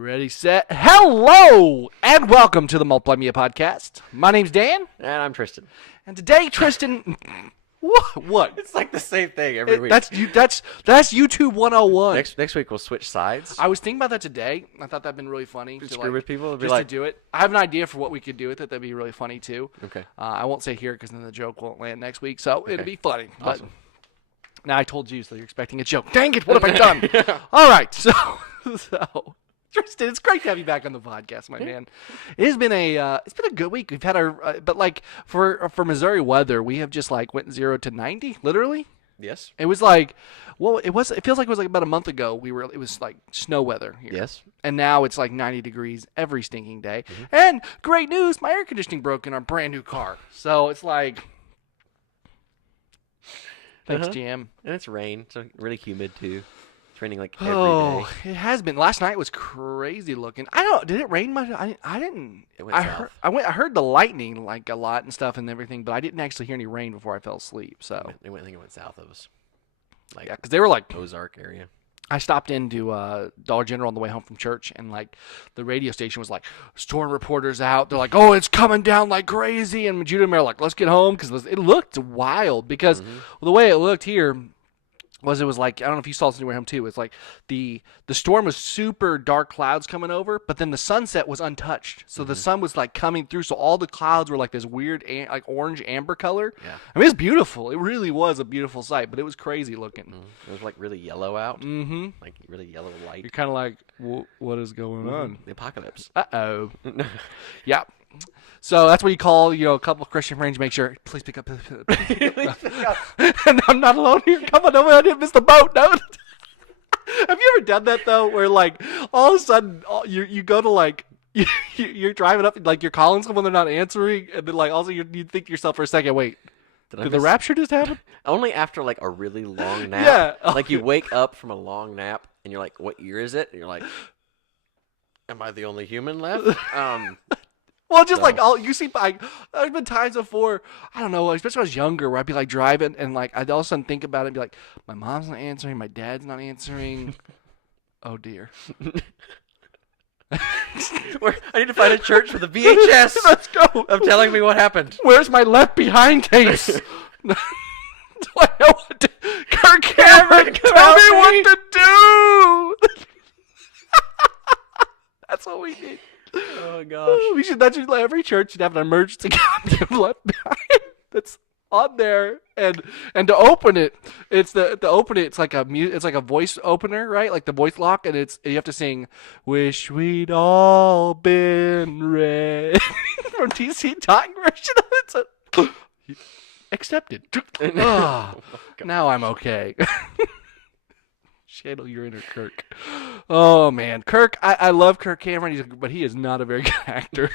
Ready, set, hello, and welcome to the Multiply Media Podcast. My name's Dan. And I'm Tristan. And today, Tristan, what? It's like the same thing every week. That's YouTube 101. Next week we'll switch sides. I was thinking about that today. I thought that'd been really funny. Screw with people. Just to do it. I have an idea for what we could do with it. That'd be really funny too. Okay. I won't say here because then the joke won't land next week. So it'd be funny. Awesome. But now I told you, so you're expecting a joke. Dang it! What have I done? All right. So. Tristan, it's great to have you back on the podcast, my man. It has been it's been a good week. We've had our, but like for Missouri weather, we have just like went 0 to 90, literally. Yes. It was like, well, it feels like it was like about a month ago. It was like snow weather here. Yes. And now it's like 90 degrees every stinking day. Mm-hmm. And great news, my air conditioning broke in our brand new car. So it's like, thanks, GM. And it's rain, so really humid too. Raining like every day. It has been. Last night was crazy looking. I don't. Did it rain much? I didn't. It went south. I heard the lightning like a lot and stuff and everything, but I didn't actually hear any rain before I fell asleep. So I think it went south of us. Like, yeah, because they were like Ozark area. I stopped into Dollar General on the way home from church, and like the radio station was like, storm reporters out. They're like, oh, it's coming down like crazy, and Judah and Mary are like, let's get home because it looked wild because the way it looked here. It was like, I don't know if you saw this anywhere home too. It's like the storm was super dark clouds coming over, but then the sunset was untouched. So the sun was like coming through. So all the clouds were like this weird like orange amber color. Yeah. I mean, it's beautiful. It really was a beautiful sight, but it was crazy looking. It was like really yellow out. Mm-hmm. Like really yellow light. You're kind of like, what is going on? The apocalypse. Uh-oh. Yeah. So that's what you call, a couple of Christian friends. Make sure, please pick up. And I'm not alone here. Come on, I didn't miss the boat. No. Have you ever done that though, where like all of a sudden you go to like you're driving up, like you're calling someone, they're not answering, and then like also you think to yourself for a second, wait, did the rapture just happen? Only after like a really long nap. Yeah. Like you wake up from a long nap and you're like, what year is it? And you're like, am I the only human left? Well, just like you see, like there's been times before, I don't know, especially when I was younger, where I'd be like driving and like I'd all of a sudden think about it and be like, my mom's not answering, my dad's not answering. Oh dear. I need to find a church with a VHS. Let's go. Of telling me what happened. Where's my Left Behind tapes? Do I know what to... Kirk Cameron, tell me what to do. That's what we need. Oh gosh. That should every church should have an emergency copy of Left Behind that's on there, and to open it, it's like a voice opener, right? Like the voice lock, and you have to sing "Wish We'd All Been Red" from TC Talking version of it. Accepted. Oh, now I'm okay. Channel your inner Kirk. Oh man, Kirk. I love Kirk Cameron, but he is not a very good actor.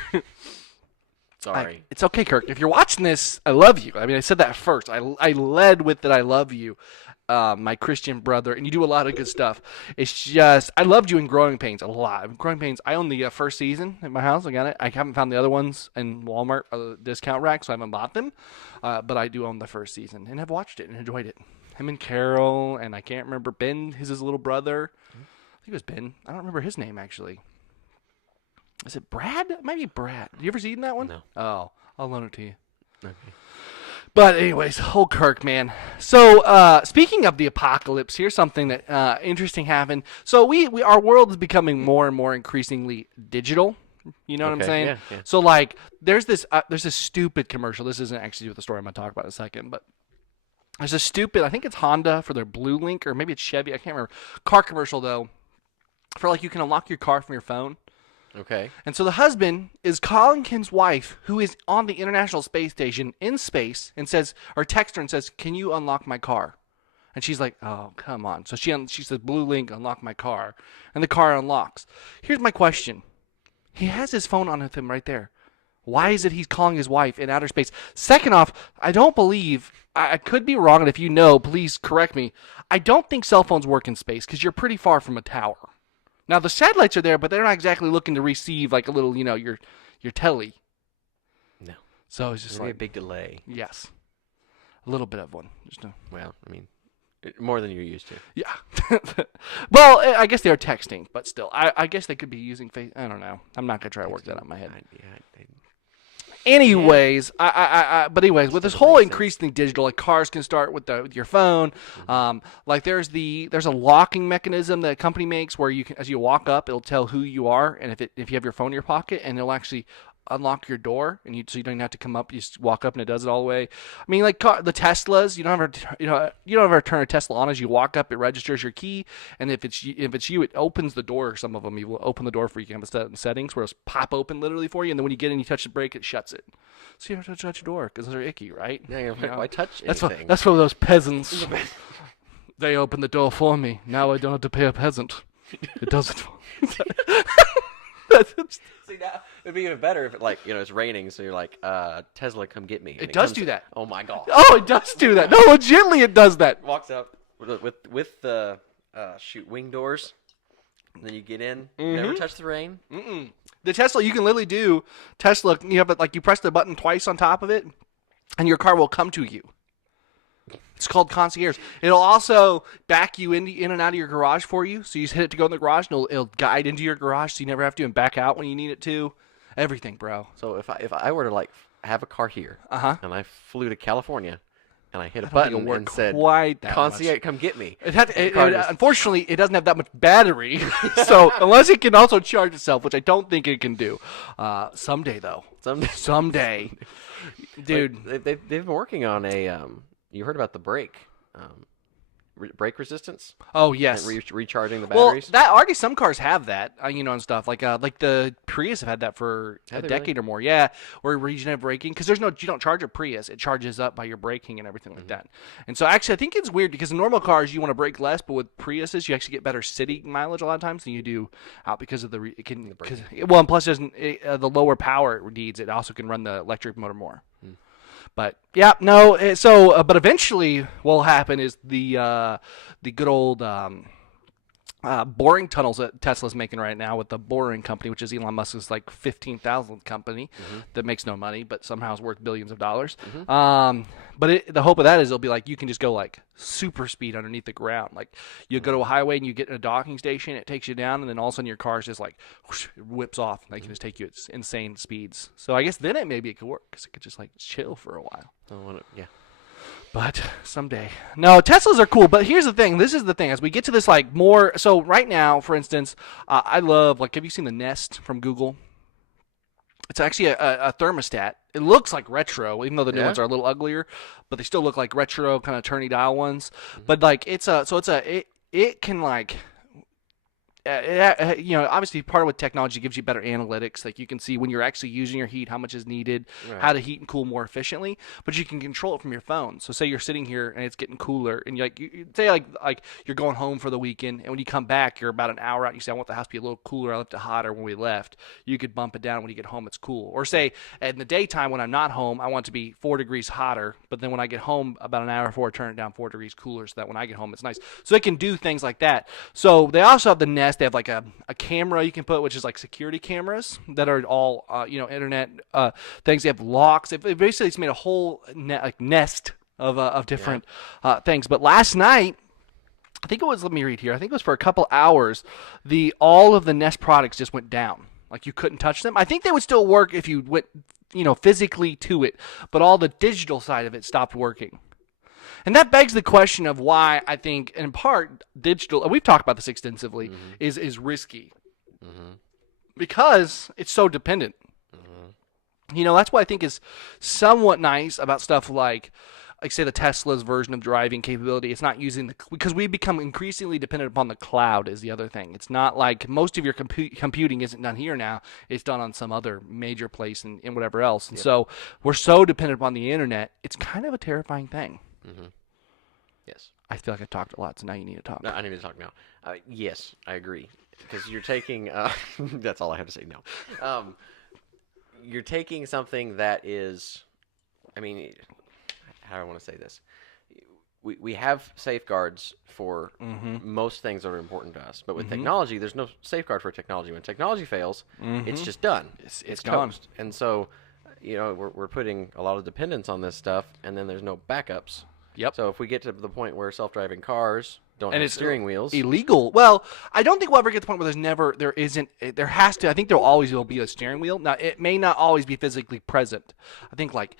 Sorry. It's okay, Kirk. If you're watching this, I love you. I mean, I said that first. I led with that. I love you, my Christian brother, and you do a lot of good stuff. It's just I loved you in Growing Pains a lot. Growing Pains. I own the first season at my house. I got it. I haven't found the other ones in Walmart discount rack, so I haven't bought them. But I do own the first season and have watched it and enjoyed it. Him and Carol, and I can't remember Ben, his little brother. I think it was Ben. I don't remember his name, actually. Is it Brad? It might be Brad. You ever seen that one? No. Oh, I'll loan it to you. Okay. But anyways, whole Kirk, man. So speaking of the apocalypse, here's something that interesting happened. So our world is becoming more and more increasingly digital. You know what I'm saying? Yeah. So like, there's this stupid commercial. This isn't actually what the story I'm going to talk about in a second, but there's a stupid, I think it's Honda for their Blue Link, or maybe it's Chevy, I can't remember. Car commercial, though, for like you can unlock your car from your phone. Okay. And so the husband is calling his wife, who is on the International Space Station in space, and texts her and says, can you unlock my car? And she's like, oh, come on. So she says, Blue Link, unlock my car. And the car unlocks. Here's my question. He has his phone on with him right there. Why is it he's calling his wife in outer space? Second off, I don't believe, I could be wrong, and if you know, please correct me. I don't think cell phones work in space because you're pretty far from a tower. Now, the satellites are there, but they're not exactly looking to receive like a little, your telly. No. So it's just Maybe a big delay. Yes. A little bit of one. Well, I mean, More than you're used to. Yeah. Well, I guess they're texting, but still, I guess they could be using face. I don't know. I'm not gonna try to work that out in my head. Anyways, but anyways, with this doesn't whole make sense. increasingly digital, like cars can start with your phone. Like there's a locking mechanism that a company makes where you can, as you walk up, it'll tell who you are, and if you have your phone in your pocket, and it'll actually unlock your door, and so you don't even have to come up. You just walk up, and it does it all the way. I mean, like the Teslas, you don't ever turn a Tesla on as you walk up. It registers your key, and if it's you, it opens the door. Some of them you will open the door for you. You can have it set in settings where it'll pop open literally for you, and then when you get in, you touch the brake, it shuts it. So you don't have to touch your door because those are icky, right? Yeah, you're like, You know? why touch That's anything? that's for those peasants. They open the door for me. Now I don't have to pay a peasant. It does it for me. See, now it'd be even better if it's raining, so you're like, Tesla, come get me. And It does comes- do that. Oh my god. Oh, it does do that. No, legitimately, it does that. Walks out with the wing doors. And then you get in. Never touch the rain. The Tesla, you can literally do Tesla. You have it like you press the button twice on top of it, and your car will come to you. It's called concierge. It'll also back you in and out of your garage for you. So you just hit it to go in the garage, and it'll guide into your garage, so you never have to, and back out when you need it to. Everything, bro. So if I were to have a car here, and I flew to California, and I hit a I don't think button it'll work and said, quite that concierge, much. come get me. Unfortunately, it doesn't have that much battery. So unless it can also charge itself, which I don't think it can do. Someday, though. Someday. Dude. They've been working on a. You heard about the brake, brake resistance? Oh, yes. And recharging the Well, batteries. that already some cars have that, and stuff like the Prius have had that for a Have they decade or more. Yeah, where regenerative braking, because you don't charge a Prius, it charges up by your braking and everything like that. And so actually, I think it's weird because in normal cars you want to brake less, but with Priuses you actually get better city mileage a lot of times than you do out because of the and plus the lower power it needs, it also can run the electric motor more. But yeah, no. But eventually, what'll happen is the good old boring tunnels that Tesla's making right now with the Boring Company, which is Elon Musk's like 15,000th company that makes no money, but somehow is worth billions of dollars. But the hope of that is it'll be like you can just go like super speed underneath the ground. Like you go to a highway and you get in a docking station, it takes you down, and then all of a sudden your car's just like whoosh, it whips off. They can just take you at insane speeds. So I guess then maybe it could work because it could just like chill for a while. Yeah. But someday. No, Teslas are cool, but here's the thing. This is the thing. As we get to this, like, more... So, right now, for instance, I love... Like, have you seen the Nest from Google? It's actually a thermostat. It looks like retro, even though the new ones are a little uglier. But they still look like retro, kind of turny dial ones. But, like, it can, like... obviously part of what technology gives you better analytics. Like you can see when you're actually using your heat, how much is needed, how to heat and cool more efficiently. But you can control it from your phone. So say you're sitting here and it's getting cooler, and you say like you're going home for the weekend, and when you come back, you're about an hour out. You say, I want the house to be a little cooler. I left it hotter when we left. You could bump it down when you get home. It's cool. Or say in the daytime when I'm not home, I want it to be 4 degrees hotter. But then when I get home about an hour before, turn it down 4 degrees cooler, so that when I get home, it's nice. So it can do things like that. So they also have the Nest. They have like a camera you can put, which is like security cameras that are all internet things. They have locks. It basically it's made a whole nest of different things. But last night, I think it was. Let me read here. I think it was for a couple hours. All of the Nest products just went down. Like you couldn't touch them. I think they would still work if you went physically to it, but all the digital side of it stopped working. And that begs the question of why I think, in part, digital, and we've talked about this extensively, is risky. Because it's so dependent. That's what I think is somewhat nice about stuff like say, the Tesla's version of driving capability. It's not using because we become increasingly dependent upon the cloud is the other thing. It's not like most of your computing isn't done here now. It's done on some other major place and whatever else. And so we're so dependent upon the internet, it's kind of a terrifying thing. Yes. I feel like I talked a lot, so now you need to talk. No, I need to talk now. Yes, I agree. Because you're taking... that's all I have to say, no. You're taking something that is... I mean, how do I want to say this? We have safeguards for most things that are important to us. But with technology, there's no safeguard for technology. When technology fails, it's just done. It's gone. Toast. And so, we're putting a lot of dependence on this stuff, and then there's no backups. Yep. So if we get to the point where self-driving cars don't And have it's steering wheels, illegal. Well, I don't think we'll ever get to the point where there has to. I think there always will be a steering wheel. Now, it may not always be physically present. I think like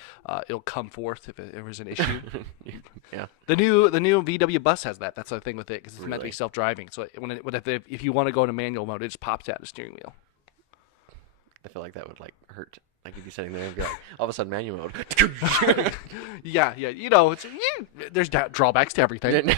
it'll come forth if there was an issue. yeah, The new VW bus has that. That's the thing with it because it's meant to be Really? self-driving. So if you want to go into manual mode, it just pops out a steering wheel. I feel like that would like hurt. Like you'd be sitting there and be like, all of a sudden manual mode. Yeah. There's drawbacks to everything.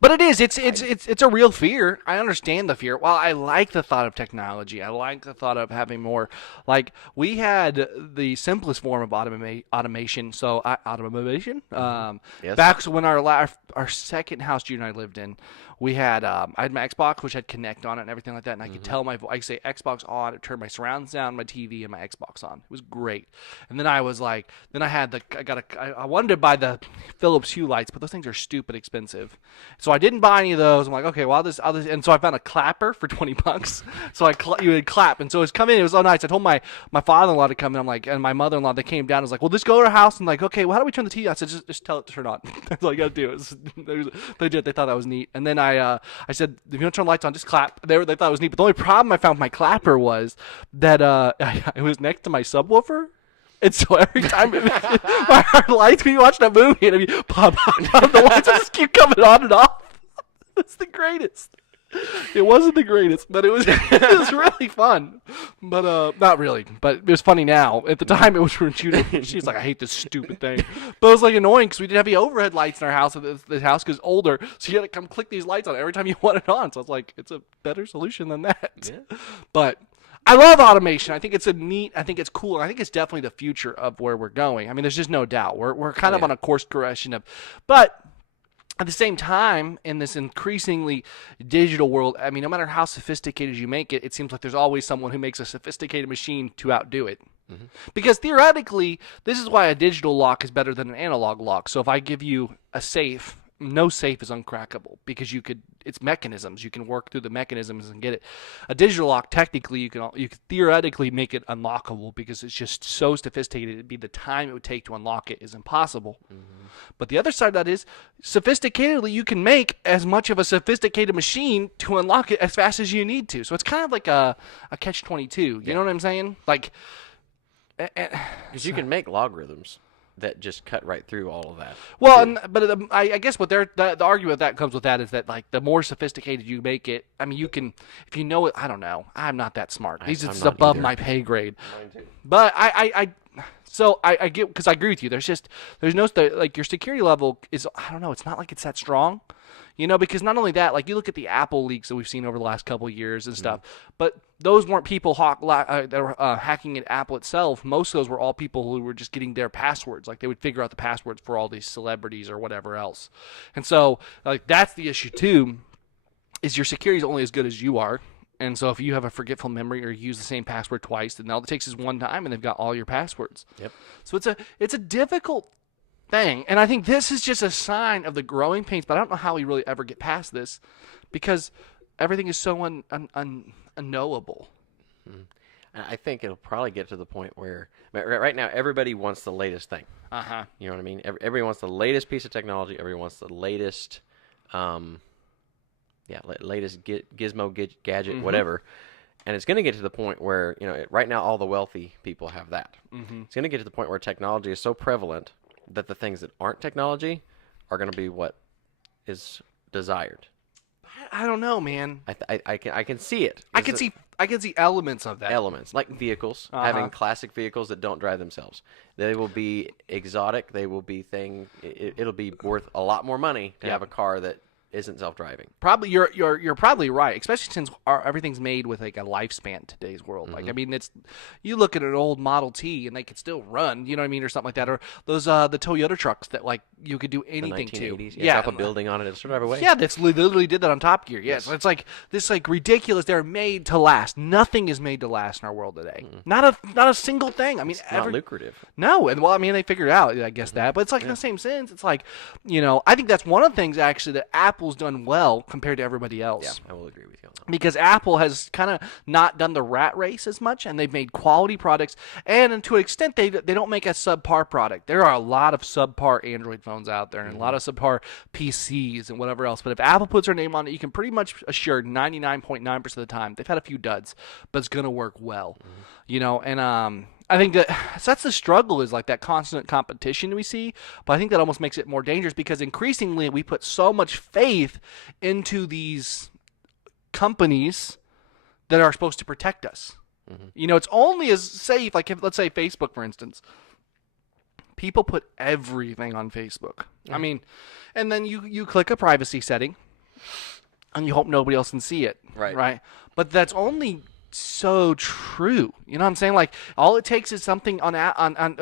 But it is. It's a real fear. I understand the fear. While I like the thought of technology, I like the thought of having more. Like we had the simplest form of automation. So automation. Yes. Back when our second house Jude and I lived in, we had I had my Xbox which had Kinect on it and everything like that, and I could tell I could say Xbox on, it turned my surround sound, my TV, and my Xbox on. It was great. And then I wanted to buy the Philips Hue lights, but those things are stupid expensive. So I didn't buy any of those. I'm like, okay, well and so I found a clapper for $20. So you would clap, and so it's come in. It was so nice. I told my father-in-law to come in. I'm like, and my mother-in-law, they came down. I was like, well, just go to our house and like, okay, well, how do we turn the TV on? I said, just tell it to turn on. That's all you gotta do. They did. They thought that was neat. And then I said, if you don't turn the lights on, just clap. They thought it was neat. But the only problem I found with my clapper was that it was next to my subwoofer. And so every time our lights, when you watch that movie, and you pop, the lights just keep coming on and off. It's the greatest. It wasn't the greatest, but it was really fun. But not really. But it was funny now. At the time, it was for shooting. She's like, I hate this stupid thing. But it was like annoying because we didn't have any overhead lights in our house. The house was older, so you had to come click these lights on every time you want it on. So I was like, it's a better solution than that. Yeah. But I love automation. I think it's I think it's cool. I think it's definitely the future of where we're going. I mean, there's just no doubt. We're kind of on a course correction but at the same time, in this increasingly digital world, I mean, no matter how sophisticated you make it, it seems like there's always someone who makes a sophisticated machine to outdo it. Mm-hmm. Because theoretically, this is why a digital lock is better than an analog lock. So if I give you a safe, no safe is uncrackable because it's mechanisms. You can work through the mechanisms and get it. A digital lock, technically, you can theoretically make it unlockable because it's just so sophisticated. It'd be the time it would take to unlock it is impossible. Mm-hmm. But the other side of that is, sophisticatedly, you can make as much of a sophisticated machine to unlock it as fast as you need to. So it's kind of like a catch-22. You know what I'm saying? Like, because you can make logarithms that just cut right through all of that. Well, I guess what the argument that comes with that is that like the more sophisticated you make it, I mean, you can, if you know it. I don't know. I'm not that smart. These is above my pay grade. Mine too. But I get, because I agree with you. There's no like your security level is, I don't know. It's not like it's that strong. You know, because not only that, like you look at the Apple leaks that we've seen over the last couple of years and stuff, but those weren't people that were hacking at Apple itself. Most of those were all people who were just getting their passwords. Like they would figure out the passwords for all these celebrities or whatever else. And so, like that's the issue too, is your security is only as good as you are. And so if you have a forgetful memory or you use the same password twice, then all it takes is one time and they've got all your passwords. Yep. So it's a difficult thing, and I think this is just a sign of the growing pains, but I don't know how we really ever get past this because everything is so unknowable. I think it'll probably get to the point where right now everybody wants the latest thing. You know what I mean? Everybody wants the latest piece of technology. Everybody wants the latest, latest gizmo, gadget, whatever. And it's going to get to the point where, you know, right now all the wealthy people have that. Mm-hmm. It's going to get to the point where technology is so prevalent that the things that aren't technology are going to be what is desired. I don't know, man. I can see it. I can see elements of that. Elements like vehicles, having classic vehicles that don't drive themselves. They will be exotic. They will be it'll be worth a lot more money to have a car that isn't self-driving. Probably you're probably right, especially since everything's made with like a lifespan in today's world. Like I mean, you look at an old Model T and they could still run, you know what I mean, or something like that, or those the Toyota trucks that like you could do anything to. Yeah, drop a building on it and drive away. Yeah, they literally did that on Top Gear. Yes, it's like this like ridiculous. They're made to last. Nothing is made to last in our world today. Not a single thing. I mean, it's not lucrative. No, and well, I mean, they figured out, I guess that, but it's like in the same sense. It's like, you know, I think that's one of the things actually that Apple Apple's done well compared to everybody else. Yeah, I will agree with you on that. Because Apple has kind of not done the rat race as much, and they've made quality products, and to an extent, they don't make a subpar product. There are a lot of subpar Android phones out there, and a lot of subpar PCs and whatever else. But if Apple puts their name on it, you can pretty much assure 99.9% of the time they've had a few duds, but it's gonna work well, And I think that so that's the struggle, is like that constant competition we see. But I think that almost makes it more dangerous because increasingly we put so much faith into these companies that are supposed to protect us. It's only as safe, like if, let's say Facebook, for instance. People put everything on Facebook. I mean, and then you click a privacy setting, and you hope nobody else can see it. Right. But that's only so true. You know what I'm saying? Like, all it takes is something on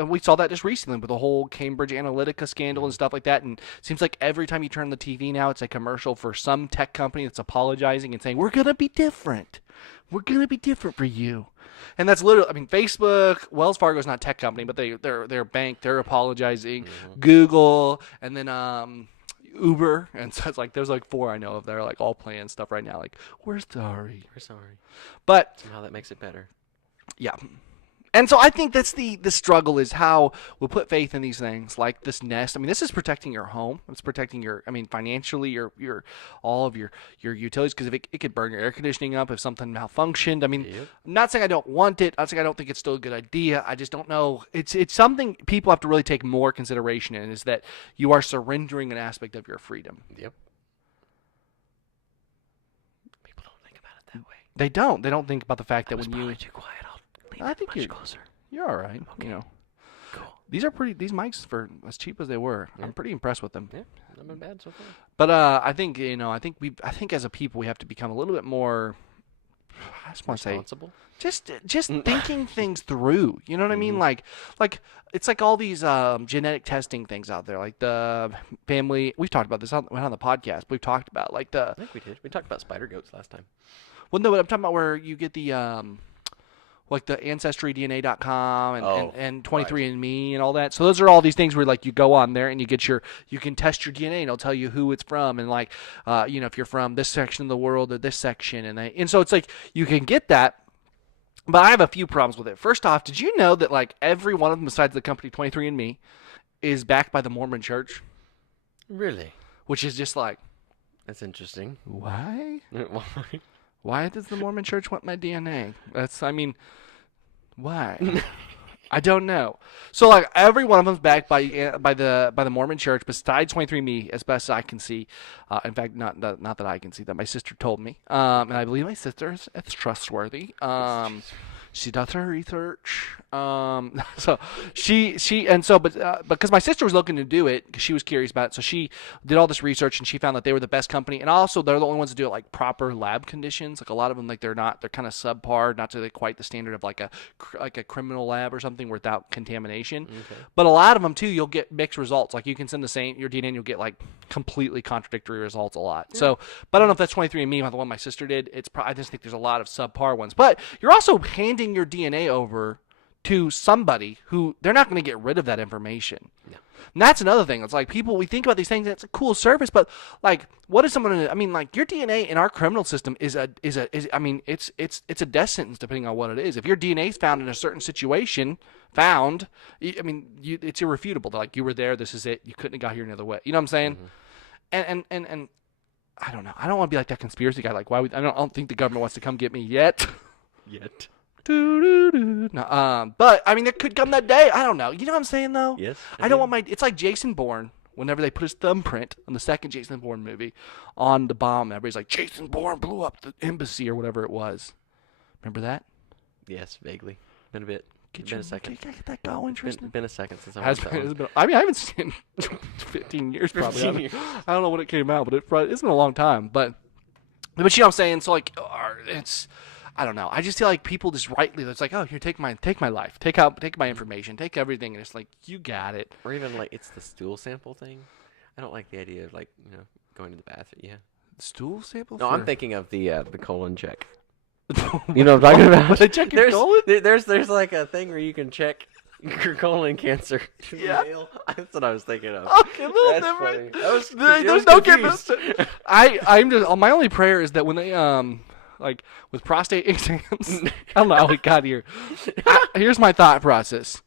we saw that just recently with the whole Cambridge Analytica scandal and stuff like that. And it seems like every time you turn the TV now, it's a commercial for some tech company that's apologizing and saying, we're going to be different. We're going to be different for you. And that's literally, I mean, Facebook, Wells Fargo is not a tech company, but they're a bank. They're apologizing. Google, and then Uber, and so it's like there's like 4 I know of that are like all playing stuff right now. Like, we're sorry. But Somehow that makes it better. yeah. And so I think that's the struggle, is how we'll put faith in these things like this Nest. I mean, this is protecting your home. It's protecting financially, your all of your utilities, because if it could burn your air conditioning up if something malfunctioned. I mean, I'm not saying I don't want it. I'm saying I don't think it's still a good idea. I just don't know. It's something people have to really take more consideration in, is that you are surrendering an aspect of your freedom. Yep. People don't think about it that way. They don't. They don't think about the fact that when Probably you. too quiet. I think Closer. You're all right. Okay. Cool. These mics, for as cheap as they were, I'm pretty impressed with them. Yeah, not been bad so far. But I think I think as a people we have to become a little bit more. I just want to say, Responsible. just thinking things through. You know what I mean? Like it's like all these genetic testing things out there, like the family. We've talked about this on the podcast. But we've talked about like I think we did. We talked about spider goats last time. Well, no, but I'm talking about where you get the like the AncestryDNA.com and 23andMe and all that. So those are all these things where like you go on there and you can test your DNA and it'll tell you who it's from, and like if you're from this section of the world or this section, and so it's like you can get that. But I have a few problems with it. First off, did you know that like every one of them besides the company 23andMe is backed by the Mormon Church? Really? Which is just like, That's interesting. why? Why? Why does the Mormon Church want my DNA? Why? I don't know. So like every one of them's backed by the Mormon Church, besides 23andMe, as best I can see. In fact, not that I can see, that my sister told me, and I believe my sister is trustworthy. She does her research. So but because my sister was looking to do it, because she was curious about it, so she did all this research and she found that they were the best company, and also they're the only ones to do it like proper lab conditions. Like a lot of them, like they're kind of subpar, not to quite the standard of like a criminal lab or something without contamination. Okay. But a lot of them too, you'll get mixed results. Like you can send your DNA and you'll get like completely contradictory results a lot. Yeah. So, but I don't know if that's 23andMe, the one my sister did. I just think there's a lot of subpar ones. But you're also handing your DNA over to somebody who they're not going to get rid of that information. No. And that's another thing. It's like we think about these things, it's a cool service, but like, what is someone? I mean, like your DNA in our criminal system is a death sentence depending on what it is. If your DNA is found in a certain situation, it's irrefutable. Like you were there, this is it. You couldn't have got here another way. You know what I'm saying? Mm-hmm. And I don't know. I don't want to be like that conspiracy guy. Like I don't think the government wants to come get me yet. Yet. No, but I mean, it could come that day. I don't know. You know what I'm saying, though? Yes. I don't want it's like Jason Bourne. Whenever they put his thumbprint on the second Jason Bourne movie on the bomb, everybody's like, Jason Bourne blew up the embassy or whatever it was. Remember that? Yes, vaguely. Been a bit. Get a second. Get that going, Tristan. Been a second since I watched that one. I haven't seen it in 15 years probably. 15 years. I don't know when it came out, but it's been a long time. But you know what I'm saying? So like, it's. I don't know. I just feel like people just rightly, it's like, oh, here, take my life, take my information, take everything, and it's like, you got it. Or even like it's the stool sample thing. I don't like the idea of like going to the bathroom. Yeah. Stool sample? No, I'm thinking of the colon check. You know what I'm talking about? They check your colon? There's like a thing where you can check Your colon cancer. Yeah. Male. That's what I was thinking of. Okay, a little That's different. funny. I was, There's no getting. I'm just. My only prayer is that when they like with prostate exams, I don't know how we got here. Here's my thought process.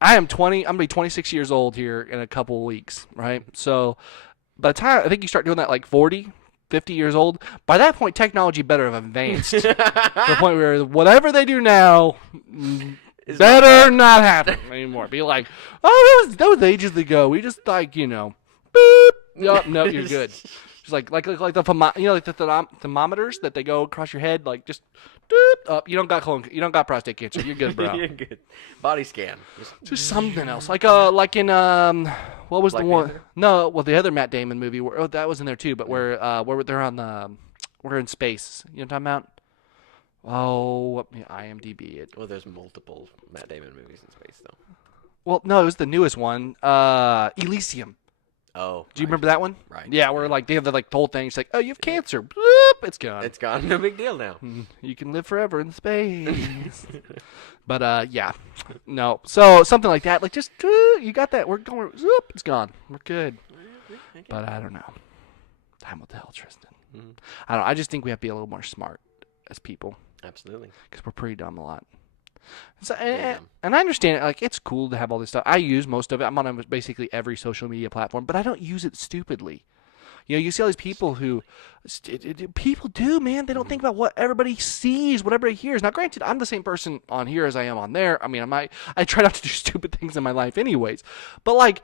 I am 20. I'm gonna be 26 years old here in a couple of weeks, right? So by the time I think you start doing that, like 40, 50 years old, by that point technology better have advanced to the point where whatever they do now better not happen anymore. Be like, oh, that was ages ago. We just like boop. No, you're good. Just like the like the thermometers that they go across your head, like just doop up. You don't got prostate cancer. You're good, bro. You're good. Body scan. Just something else, like in what was Black the one? Panther? No, well the other Matt Damon movie where that was in there too, but where they're on we're in space. You know what I'm talking about? Oh, let me IMDb it. Well, there's multiple Matt Damon movies in space, though. Well, no, it was the newest one, Elysium. Oh. Do you remember that one? Right. Yeah, where like they have the whole thing. It's like, oh, you have cancer. Bloop, it's gone. It's gone. No big deal now. You can live forever in space. But yeah, no. So something like that. Like just you got that. We're going. Zoop, it's gone. We're good. But I don't know. Time will tell, Tristan. I don't know. I just think we have to be a little more smart as people Absolutely. because we're pretty dumb a lot. So, Very and dumb. I understand it. Like it's cool to have all this stuff. I use most of it. I'm on basically every social media platform, but I don't use it stupidly. You know, you see all these people who, people do, man. They don't think about what everybody sees, what everybody hears. Now, granted, I'm the same person on here as I am on there. I mean, I try not to do stupid things in my life, anyways. But like,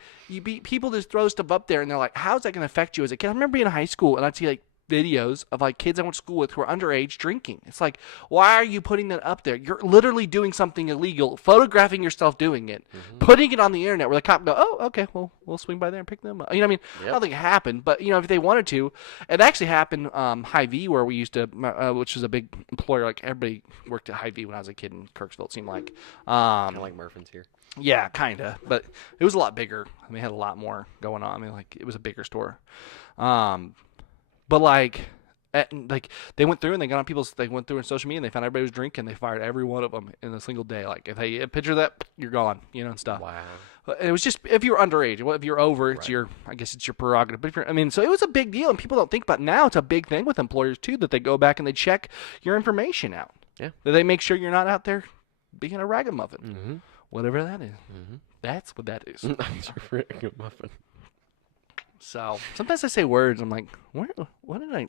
people just throw stuff up there, and they're like, "How's that going to affect you as a kid?" I remember being in high school, and I'd see like videos of like kids I went to school with who are underage drinking. It's like, why are you putting that up there? You're literally doing something illegal, photographing yourself doing it, putting it on the internet where the cop go, oh, okay, well, we'll swing by there and pick them up. You know what I mean? I don't think it happened, but you know, if they wanted to, it actually happened. Hy-Vee, where we used to, which is a big employer, like everybody worked at Hy-Vee when I was a kid in Kirksville, it seemed like. Kind of like Murphin's here. Yeah, kind of, but it was a lot bigger. I mean, it had a lot more going on. I mean, like it was a bigger store. But like they went through and they went through in social media and they found everybody was drinking. They fired every one of them in a single day. Like if they picture that, you're gone, you know, and stuff. Wow. And it was just if you're underage. Well, if you're over, it's I guess it's your prerogative. But if I mean, so it was a big deal, and people don't think about it. Now it's a big thing with employers too that they go back and they check your information out. Yeah. That they make sure you're not out there being a ragamuffin, Mm-hmm. whatever that is. That's what that is. Muffin. So sometimes I say words. I'm like, what did that come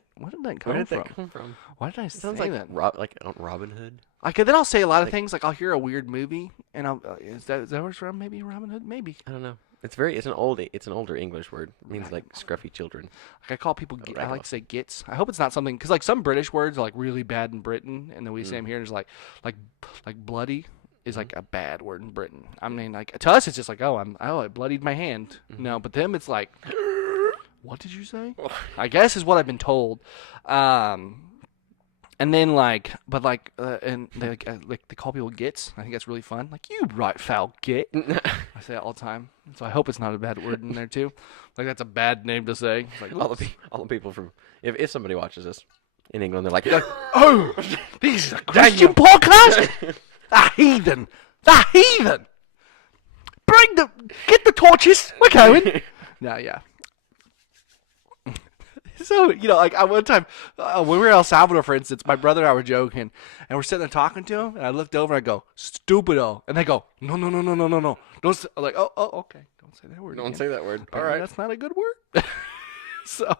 Where did from? that come from? Why did I say Sounds like that? like Robin Hood. Like then I'll say a lot of Like- things. Like I'll hear a weird movie, and I'll is that where it's from? Maybe Robin Hood. Maybe. I don't know. It's an older English word. It means like scruffy children. Like I call people. I like ragamuffin. to say gits. I hope it's not something because like some British words are like really bad in Britain, and then we say them here, and it's like bloody is like a bad word in Britain. I mean, like to us, it's just like I bloodied my hand. No, but them, it's like. What did you say? I guess is what I've been told. And then and they they call people gits. I think that's really fun. Like you right foul git. I say it all the time. So I hope it's not a bad word in there too. Like that's a bad name to say. It's like all the people from if somebody watches this in England, they're like, oh, this is a Christian podcast. The heathen. Get the torches. We're going. No, yeah. So, you know, like one time when we were in El Salvador, for instance, my brother and I were joking, and we're sitting there talking to him, and I looked over and I go, stupido. And they go, no. Don't I'm like, oh, okay. Don't say that word. don't again. say that word. All Apparently right. That's not a good word. So,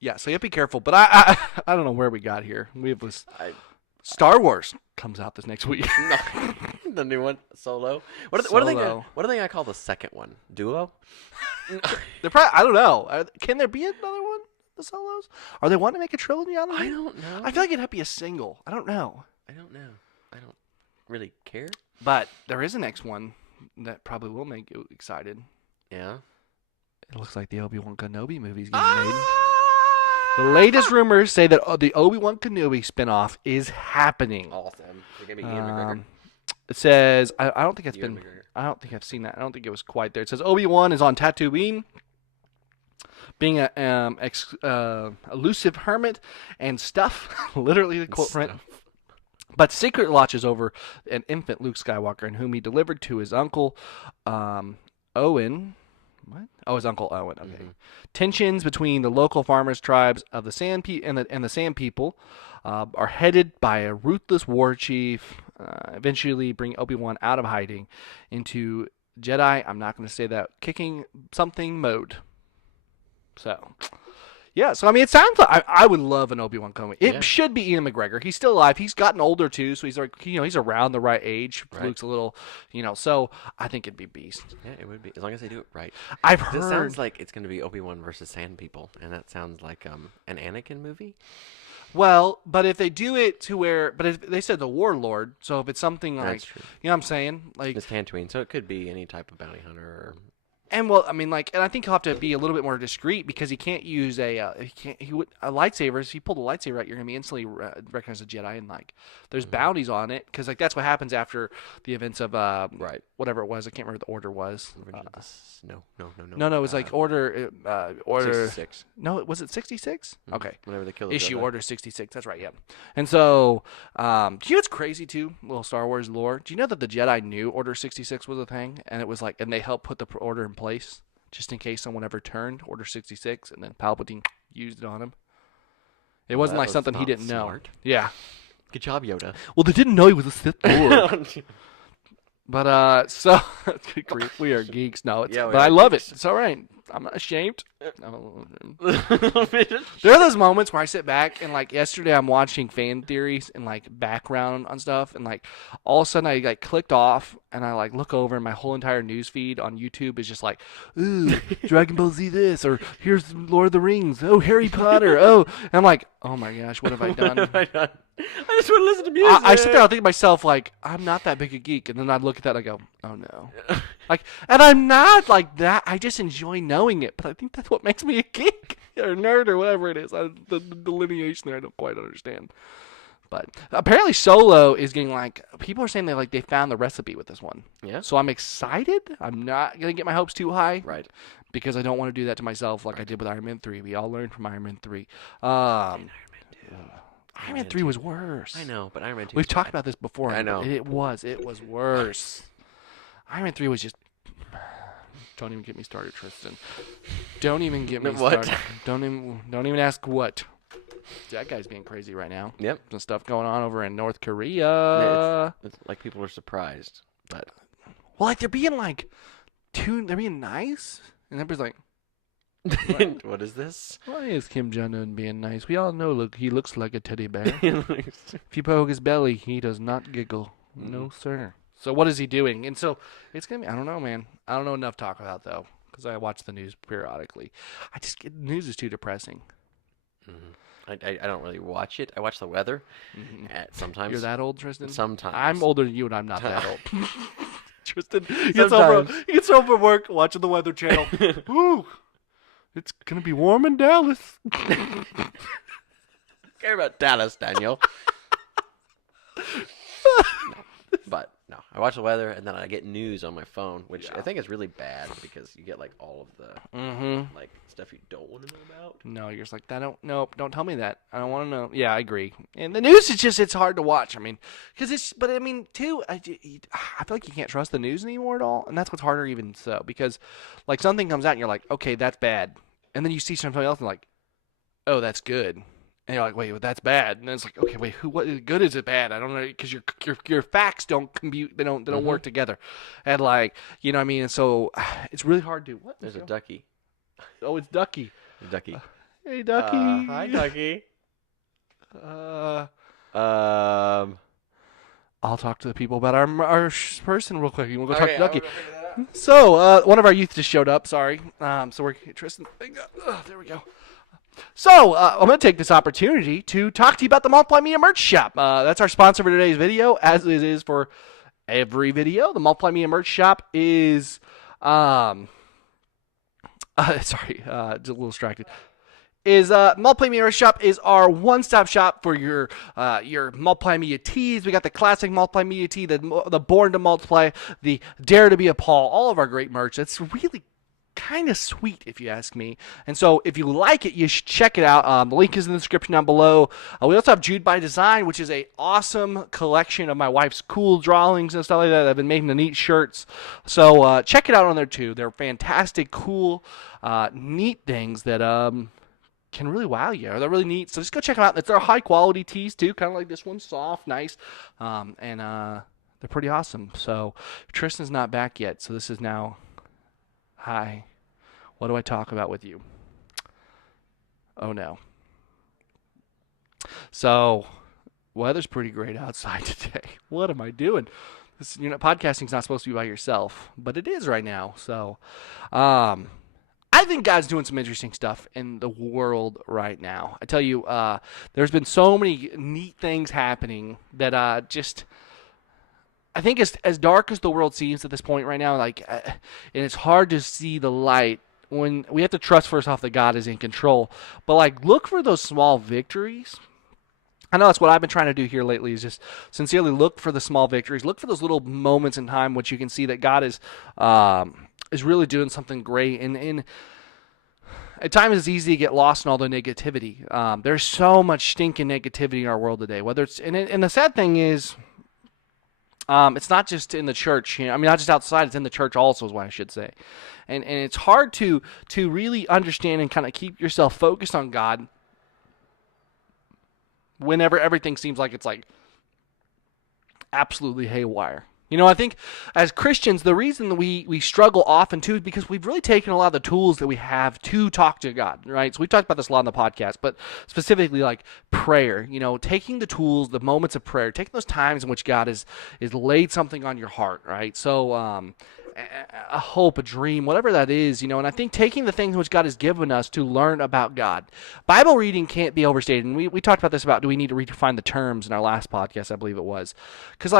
yeah, so you have to be careful. But I don't know where we got here. We have this Star Wars comes out this next week. No, the new one, Solo. What are they Solo. What are they gonna call the second one? Duo? They're probably, I don't know. Can there be another one? The Solos? Are they wanting to make a trilogy out of it? I don't know. I feel like it'd have to be a single. I don't know. I don't know. I don't really care. But there is a next one that probably will make you excited. Yeah. It looks like the Obi-Wan Kenobi movie's getting made. The latest rumors say that the Obi-Wan Kenobi spinoff is happening. Awesome. It's gonna be Ian McGregor. It says I don't think it's Ewan been. McGregor. I don't think I've seen that. I don't think it was quite there. It says Obi-Wan is on Tatooine, being a elusive hermit and stuff. Literally the quote print. But secret watches over an infant Luke Skywalker, in whom he delivered to his uncle Owen. What? Oh, his uncle Owen. Okay. Mm-hmm. Tensions between the local farmers' tribes of the and the Sand People are headed by a ruthless war chief. Eventually, bring Obi-Wan out of hiding into Jedi. I'm not going to say that kicking something mode. So. Yeah, so I mean, it sounds like I would love an Obi-Wan Kenobi. It should be Ian McGregor. He's still alive. He's gotten older too, so he's like, he's around the right age. Right. Luke's a little, so I think it'd be Beast. Yeah, it would be, as long as they do it right. I've This heard. sounds like it's going to be Obi-Wan versus Sand People, and that sounds like an Anakin movie. Well, but if they do it to where, but if they said the Warlord, so if it's something like, That's true. you know what I'm saying, like, It's Tatooine, so it could be any type of bounty hunter. Or... And well, I mean, like, and I think he'll have to be a little bit more discreet because he can't use a lightsaber. If you pull the lightsaber out, you're gonna be instantly recognized as a Jedi, and like, there's bounties on it because like that's what happens after the events of whatever it was. I can't remember what the order was. No. It was like order 66. No, was it 66? Okay. Whenever they kill the Issue Jedi. order 66. That's right. Yeah. And so, do you know what's crazy too? Little Star Wars lore. Do you know that the Jedi knew Order 66 was a thing, and it was like, and they helped put the order in place just in case someone ever turned Order 66, and then Palpatine used it on him. It wasn't like something he didn't know. Yeah. Good job, Yoda. Well, they didn't know he was a Sith Lord. But so we are geeks now. But I love it. It's all right. I'm not ashamed. There are those moments where I sit back and like yesterday I'm watching fan theories and like background on stuff, and like all of a sudden I like clicked off and I like look over and my whole entire news feed on YouTube is just like, ooh, Dragon Ball Z this, or here's Lord of the Rings, oh, Harry Potter, oh, and I'm like, oh my gosh, what have I done? I just want to listen to music. I sit there and I think to myself, like, I'm not that big a geek. And then I look at that and I go, oh no. Like, and I'm not like that. I just enjoy knowing it. But I think that's what makes me a geek or nerd or whatever it is. The delineation there I don't quite understand. But apparently Solo is getting like, people are saying they found the recipe with this one. Yeah. So I'm excited. I'm not going to get my hopes too high. Right. Because I don't want to do that to myself like I did with Iron Man 3. We all learned from Iron Man 3. Iron Man 3 was worse. I know, but Iron Man 2 We've talked about this before. I know. It was worse. Iron Man 3 was just... Don't even get me started, Tristan. Don't even get me started. Don't even ask what. That guy's being crazy right now. Yep. Some stuff going on over in North Korea. It's like people are surprised. But well, like they're being nice. And everybody's like, what is this? why is Kim Jong-un being nice? We all know he looks like a teddy bear. If you poke his belly, he does not giggle. No, sir. So what is he doing? And so it's going to be, I don't know, man. I don't know enough to talk about, though, because I watch the news periodically. News is too depressing. I don't really watch it. I watch the weather sometimes. You're that old, Tristan? Sometimes. I'm older than you, and I'm not that old. Tristan he gets home from work watching the Weather Channel. Woo! It's going to be warm in Dallas. Care about Dallas, Daniel. But no, I watch the weather and then I get news on my phone, which I think is really bad because you get like all of the like stuff you don't want to know about. No, you're just like, don't tell me that. I don't want to know. Yeah, I agree. And the news is just, it's hard to watch. I mean, but I mean, too, I feel like you can't trust the news anymore at all. And that's what's harder even so, because like something comes out and you're like, okay, that's bad. And then you see something else and like, oh, that's good. And you're like, wait, well, that's bad. And then it's like, okay, wait, what is good? Is it bad? I don't know, because your facts don't compute. They don't work together. And like, you know what I mean? And so it's really hard to. What? There's a ducky. Oh, it's Ducky. Ducky. Hey, Ducky. Hi, Ducky. I'll talk to the people about our person real quick. We'll go talk to Ducky. So one of our youth just showed up. Sorry. So we're Tristan. There we go. So, I'm going to take this opportunity to talk to you about the Multiply Media Merch Shop. That's our sponsor for today's video, as it is for every video. The Multiply Media Merch Shop is, sorry, just a little distracted. Multiply Media Merch Shop is our one-stop shop for your Multiply Media tees. We got the classic Multiply Media tee, the Born to Multiply, the Dare to be a Paul, all of our great merch. It's really kind of sweet, if you ask me. And so if you like it, you should check it out. The link is in the description down below. We also have Jude by Design, which is a awesome collection of my wife's cool drawings and stuff like that. I've been making the neat shirts. So check it out on there too. They're fantastic, cool, neat things that can really wow you. They're really neat. So just go check them out. They're high quality tees too, kind of like this one, soft, nice, and they're pretty awesome. So Tristan's not back yet, so this is now. Hi, what do I talk about with you? Oh no. So, weather's pretty great outside today. What am I doing? This, podcasting's not supposed to be by yourself, but it is right now. So, I think God's doing some interesting stuff in the world right now. I tell you, there's been so many neat things happening that I think as dark as the world seems at this point right now, and it's hard to see the light when we have to trust first off that God is in control. But look for those small victories. I know that's what I've been trying to do here lately is just sincerely look for the small victories. Look for those little moments in time which you can see that God is really doing something great. And at times it's easy to get lost in all the negativity. There's so much stinking negativity in our world today. Whether it's and the sad thing is. It's not just in the church, not just outside, it's in the church also is what I should say. And it's hard to really understand and kind of keep yourself focused on God whenever everything seems like it's absolutely haywire. I think as Christians, the reason that we struggle often too is because we've really taken a lot of the tools that we have to talk to God, right? So we've talked about this a lot on the podcast, but specifically like prayer, taking the tools, the moments of prayer, taking those times in which God is laid something on your heart, right? So a hope, a dream, whatever that is, and I think taking the things which God has given us to learn about God. Bible reading can't be overstated, and we talked about this about do we need to redefine the terms in our last podcast, I believe it was. Because,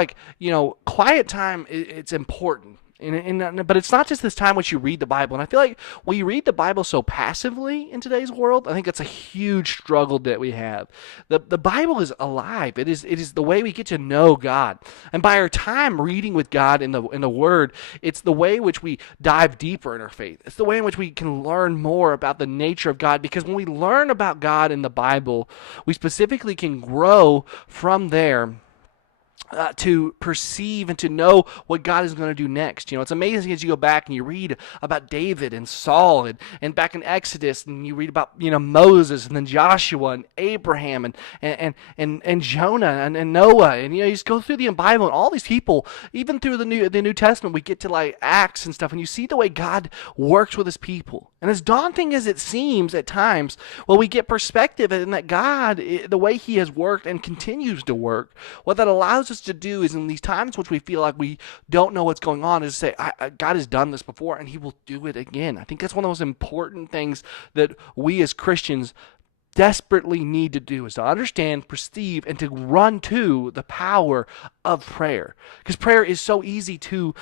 quiet time, it's important. But it's not just this time which you read the Bible. And I feel like we read the Bible so passively in today's world. I think that's a huge struggle that we have. The Bible is alive. It is the way we get to know God. And by our time reading with God in the Word, it's the way in which we dive deeper in our faith. It's the way in which we can learn more about the nature of God. Because when we learn about God in the Bible, we specifically can grow from there. To perceive and to know what God is going to do next. It's amazing as you go back and you read about David and Saul and back in Exodus and you read about Moses and then Joshua and Abraham and Jonah and Noah and you just go through the Bible and all these people, even through the New Testament, we get to Acts and stuff and you see the way God works with his people. And as daunting as it seems at times, we get perspective in that God, the way he has worked and continues to work, what that allows us to do is in these times which we feel like we don't know what's going on is to say, God has done this before and he will do it again. I think that's one of the most important things that we as Christians desperately need to do is to understand, perceive, and to run to the power of prayer. Because prayer is so easy to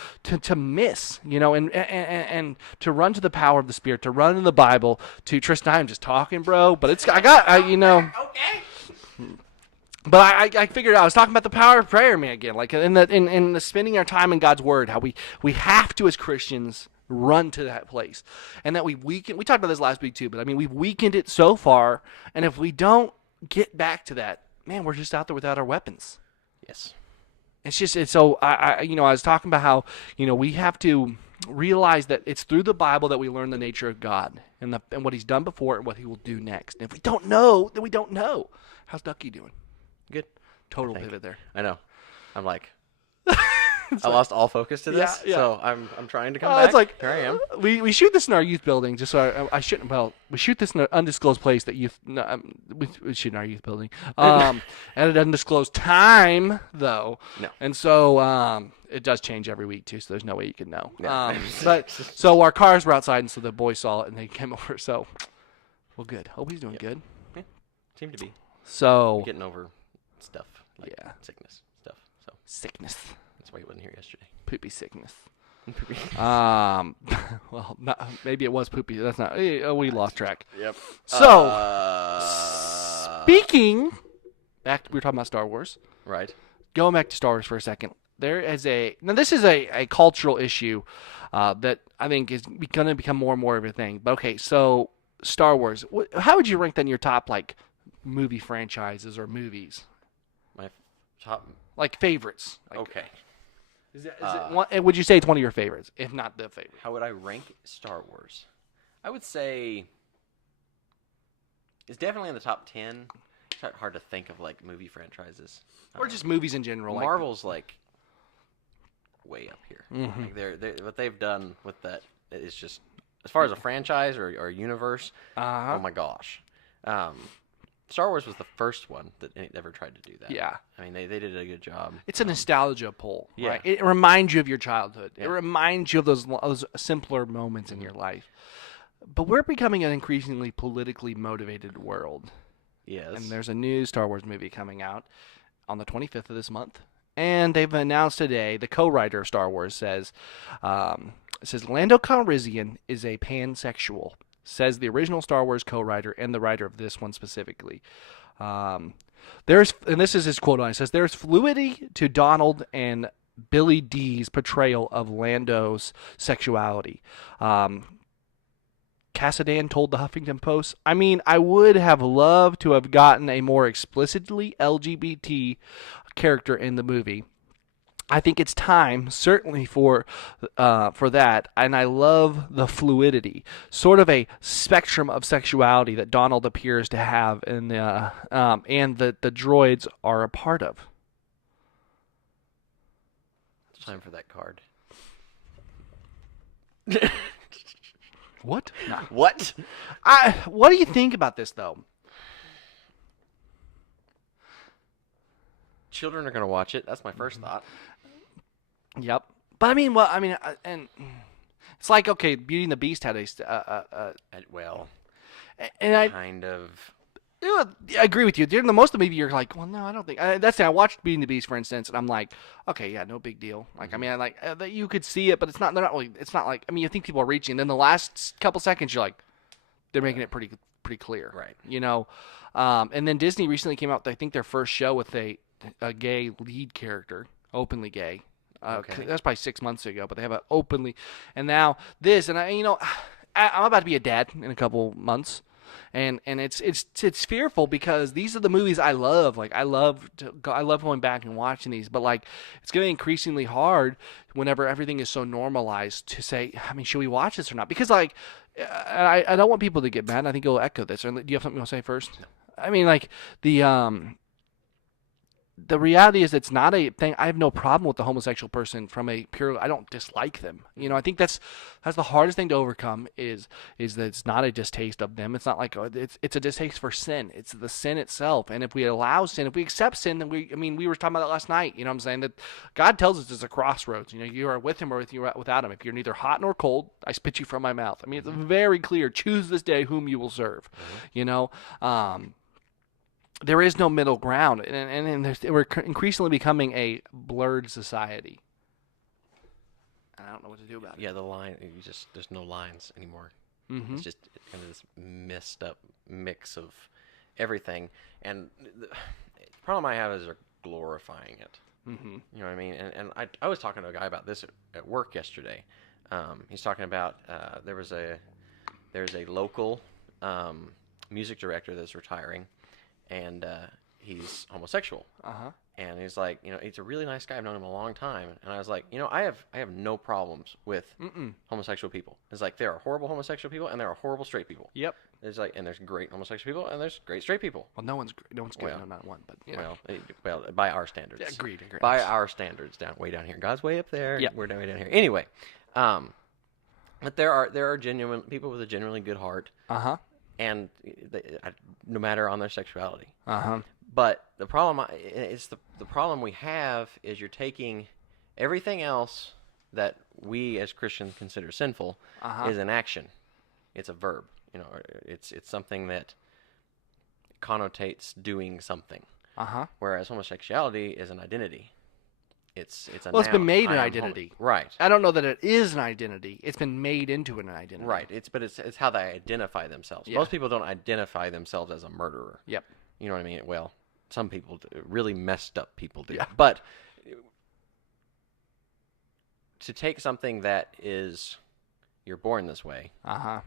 miss, and to run to the power of the Spirit, to run in the Bible, to Tristan, I'm just talking, bro, but Okay. But I figured out, I was talking about the power of prayer, man, again, in the spending our time in God's Word, how we have to, as Christians, run to that place. And that we talked about this last week too, but we've weakened it so far, and if we don't get back to that, man, we're just out there without our weapons. Yes. So I was talking about how, we have to realize that it's through the Bible that we learn the nature of God and what he's done before and what he will do next. And if we don't know, then we don't know. How's Ducky doing? Good. Total pivot there. I know. I'm I lost all focus to this, so I'm trying to come back. It's here I am. We shoot this in our youth building, just so I shouldn't. Well, we shoot this in an undisclosed place that we shoot in our youth building, and it doesn't disclose time though. No. And so it does change every week too, so there's no way you can know. No. But so our cars were outside, and so the boys saw it and they came over. So, good. Hope he's doing good. Yeah. Seem to be. So getting over stuff. Sickness stuff. So sickness. That's why he wasn't here yesterday. Poopy sickness. Well, maybe it was poopy. That's not. We lost track. Yep. So, speaking back, we were talking about Star Wars. Right. Going back to Star Wars for a second. there is this is a cultural issue that I think is going to become more and more of a thing. But okay, so Star Wars, how would you rank that in your top like movie franchises or movies, My top. like favorites? Like, Okay. is it one, would you say it's one of your favorites, if not the favorite? How would I rank Star Wars? I would say it's definitely in the top 10. It's hard to think of like movie franchises. Or just movies in general? Like, Marvel's like way up here. Mhm. Like they're what they've done with that is just as far as a franchise or a universe. uh-huh. Oh my gosh. Star Wars was the first one that ever tried to do that. Yeah. I mean, they did a good job. It's a nostalgia pull, yeah. right? It reminds you of your childhood. Yeah. It reminds you of those simpler moments in your life. But we're becoming an increasingly politically motivated world. Yes. And there's a new Star Wars movie coming out on the 25th of this month. And they've announced today, the co-writer of Star Wars says Lando Calrissian is a pansexual, says the original Star Wars co-writer and the writer of this one specifically. And this is his quote on it, says, there's fluidity to Donald and Billy D's portrayal of Lando's sexuality. Kasdan told the Huffington Post, I mean, I would have loved to have gotten a more explicitly LGBT character in the movie. I think it's time, certainly for that, and I love the fluidity, sort of a spectrum of sexuality that Donald appears to have, and that the droids are a part of. It's time for that card. What? Nah. What? What do you think about this, though? Children are gonna watch it. That's my first thought. Yep. But and it's like, okay, Beauty and the Beast had Well, and I kind of. I agree with you. During the most of the movie, you're like, well, no, I don't think. That's the thing. I watched Beauty and the Beast, for instance, and I'm like, okay, yeah, no big deal. Like, I mean, that you could see it, but it's not. They're not really. It's not like. I mean, you think people are reaching. Then the last couple seconds, you're like, they're making it pretty clear, Right. You know. And then Disney recently came out with, I think, their first show with a gay lead character, openly gay. Okay. That's probably 6 months ago, but they have it openly. And now this, and I'm about to be a dad in a couple months, and it's fearful because these are the movies I love. Like I love going back and watching these, but like it's getting increasingly hard whenever everything is so normalized to say, I mean, should we watch this or not? Because like I don't want people to get mad. I think you'll echo this. Or do you have something you want to say first? No. I mean, like the reality is it's not a thing. I have no problem with the homosexual person from a pure. I don't dislike them. You know, I think that's the hardest thing to overcome is that it's not a distaste of them. It's not like it's a distaste for sin. It's the sin itself. And if we allow sin, if we accept sin, then we were talking about that last night. You know what I'm saying? That God tells us it's a crossroads. You know, you are with him or without him. If you're neither hot nor cold, I spit you from my mouth. I mean, it's very clear. Choose this day whom you will serve. You know, there is no middle ground, and we're increasingly becoming a blurred society. And I don't know what to do about it. Yeah, the line. There's no lines anymore. Mm-hmm. It's just kind of this messed up mix of everything. And the problem I have is they're glorifying it. Mm-hmm. You know what I mean? And I was talking to a guy about this at work yesterday. He's talking about there's a local music director that's retiring, and he's homosexual. Uh-huh. And he's like, you know, he's a really nice guy. I've known him a long time. And I was like, you know, I have no problems with homosexual people. It's like there are horrible homosexual people and there are horrible straight people. Yep. There's like, and there's great homosexual people and there's great straight people. Well, no one's good. Well, No, not one, but yeah. Well, by our standards. Yeah, agreed. By our standards, way down here. God's way up there. Yep. We're way down here. Anyway, but there are genuine people with a genuinely good heart, Uh-huh. and no matter on their sexuality. Uh-huh. But the problem the problem we have is you're taking everything else that we as Christians consider sinful is an action. It's a verb. You know, it's something that connotates doing something. Uh-huh. Whereas homosexuality is an identity. It's a Well, it's been noun. made an I am identity. Right. I don't know that it is an identity. It's been made into an identity. Right. It's how they identify themselves. Yeah. Most people don't identify themselves as a murderer. Yep. You know what I mean? Well, some people do. Really messed up people do. Yeah. But to take something that is you're born this way. Uh-huh.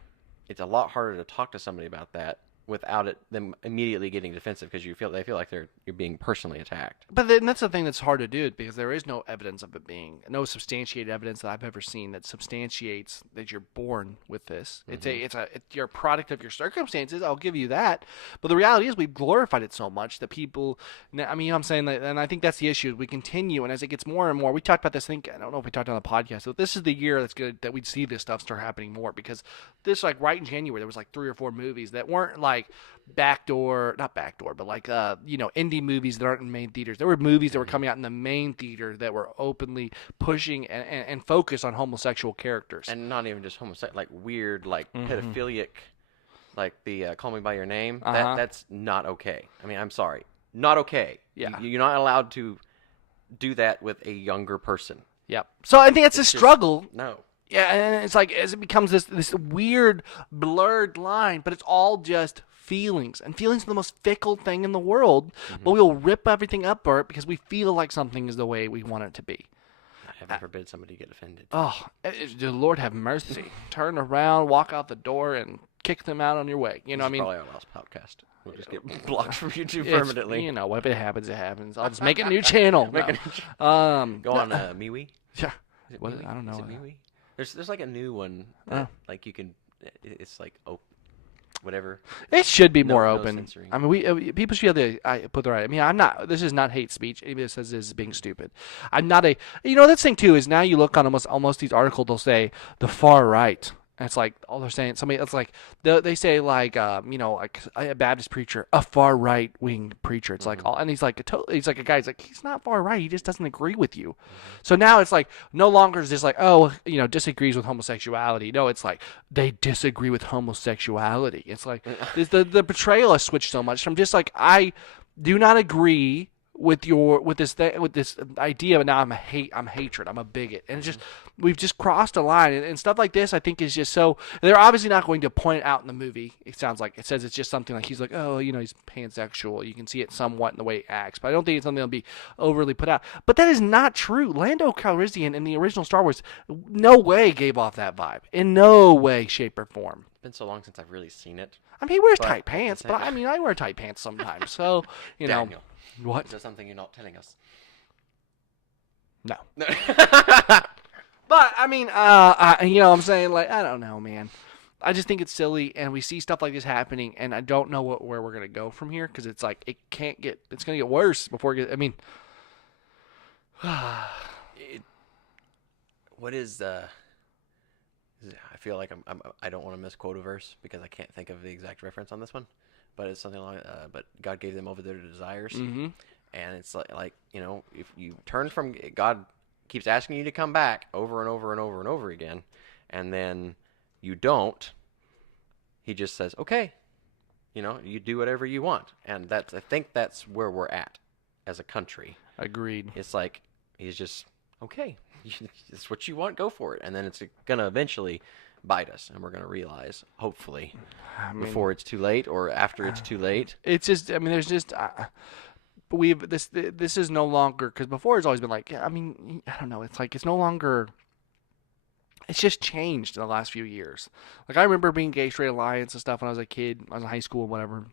It's a lot harder to talk to somebody about that without them immediately getting defensive because they feel like you're being personally attacked. But then that's the thing that's hard to do because there is no evidence of it being, no substantiated evidence that I've ever seen that substantiates that you're born with this. You're a product of your circumstances. I'll give you that. But the reality is we've glorified it so much that people, I mean, you know what I'm saying, and I think that's the issue. We continue, and as it gets more and more, we talked about this. I don't know if we talked on the podcast, but this is the year that's good that we'd see this stuff start happening more because this, like, right in January, there was like 3 or 4 movies that weren't like not backdoor, but like indie movies that aren't in main theaters. There were movies that were coming out in the main theater that were openly pushing and focused on homosexual characters, and not even just homosexual, like weird, like pedophilic, like the Call Me by Your Name. That's not okay. I mean, I'm sorry, not okay. Yeah, you're not allowed to do that with a younger person. Yep. So I think it's a struggle. No. Yeah, and it's like as it becomes this weird blurred line, but it's all just feelings, and feelings are the most fickle thing in the world. But we'll rip everything up for it because we feel like something is the way we want it to be. Heaven forbid somebody get offended. Oh, the Lord have mercy. Turn around, walk out the door, and kick them out on your way. You know what I mean? Probably our last podcast. We'll just get blocked from YouTube permanently. You know, if it happens, it happens. I'll just make a new channel. Go on MeWe. Yeah. I don't know. Is it MeWe? There's like a new one that like you can. It's like whatever. It should be more no open. censoring. I mean, people should be able to put the right. I mean, I'm not. This is not hate speech. Anybody that says this is being stupid. I'm not a. You know, this thing too is now you look on almost these articles. They'll say the far right. And it's like all they're saying. Somebody it's like they say like like a Baptist preacher, a far right wing preacher. It's like all, and he's like a guy. He's like he's not far right. He just doesn't agree with you. So now it's like no longer is this like disagrees with homosexuality. No, it's like they disagree with homosexuality. It's like the portrayal has switched so much. I'm just like I do not agree with this idea, but now I'm hatred. I'm a bigot, and it's just we've just crossed a line, and stuff like this I think is just so. They're obviously not going to point it out in the movie. It sounds like it says it's just something like he's like, oh, he's pansexual. You can see it somewhat in the way he acts, but I don't think it's something that'll be overly put out. But that is not true. Lando Calrissian in the original Star Wars, no way gave off that vibe. In no way, shape, or form. It's been so long since I've really seen it. I mean, he wears tight pants, but I mean, I wear tight pants sometimes. So Daniel, what? Is there something you're not telling us? No. But I mean, I'm saying, like, I don't know, man. I just think it's silly, and we see stuff like this happening, and I don't know where we're gonna go from here because it's like it's gonna get worse before it gets. I mean, what is I feel like I don't want to misquote a verse because I can't think of the exact reference on this one, but it's something like, but God gave them over their desires, and it's like if you turn from God. Keeps asking you to come back over and over and over and over again, and then you don't. He just says, "Okay, you do whatever you want," and I think that's where we're at as a country. Agreed. It's like he's just okay. It's what you want, go for it, and then it's gonna eventually bite us, and we're gonna realize, hopefully, before it's too late or after it's too late. It's just, I mean, there's just. This is no longer because before it's always been like I mean I don't know it's like it's no longer it's just changed in the last few years. Like I remember being Gay Straight Alliance and stuff when I was a kid. I was in high school and whatever,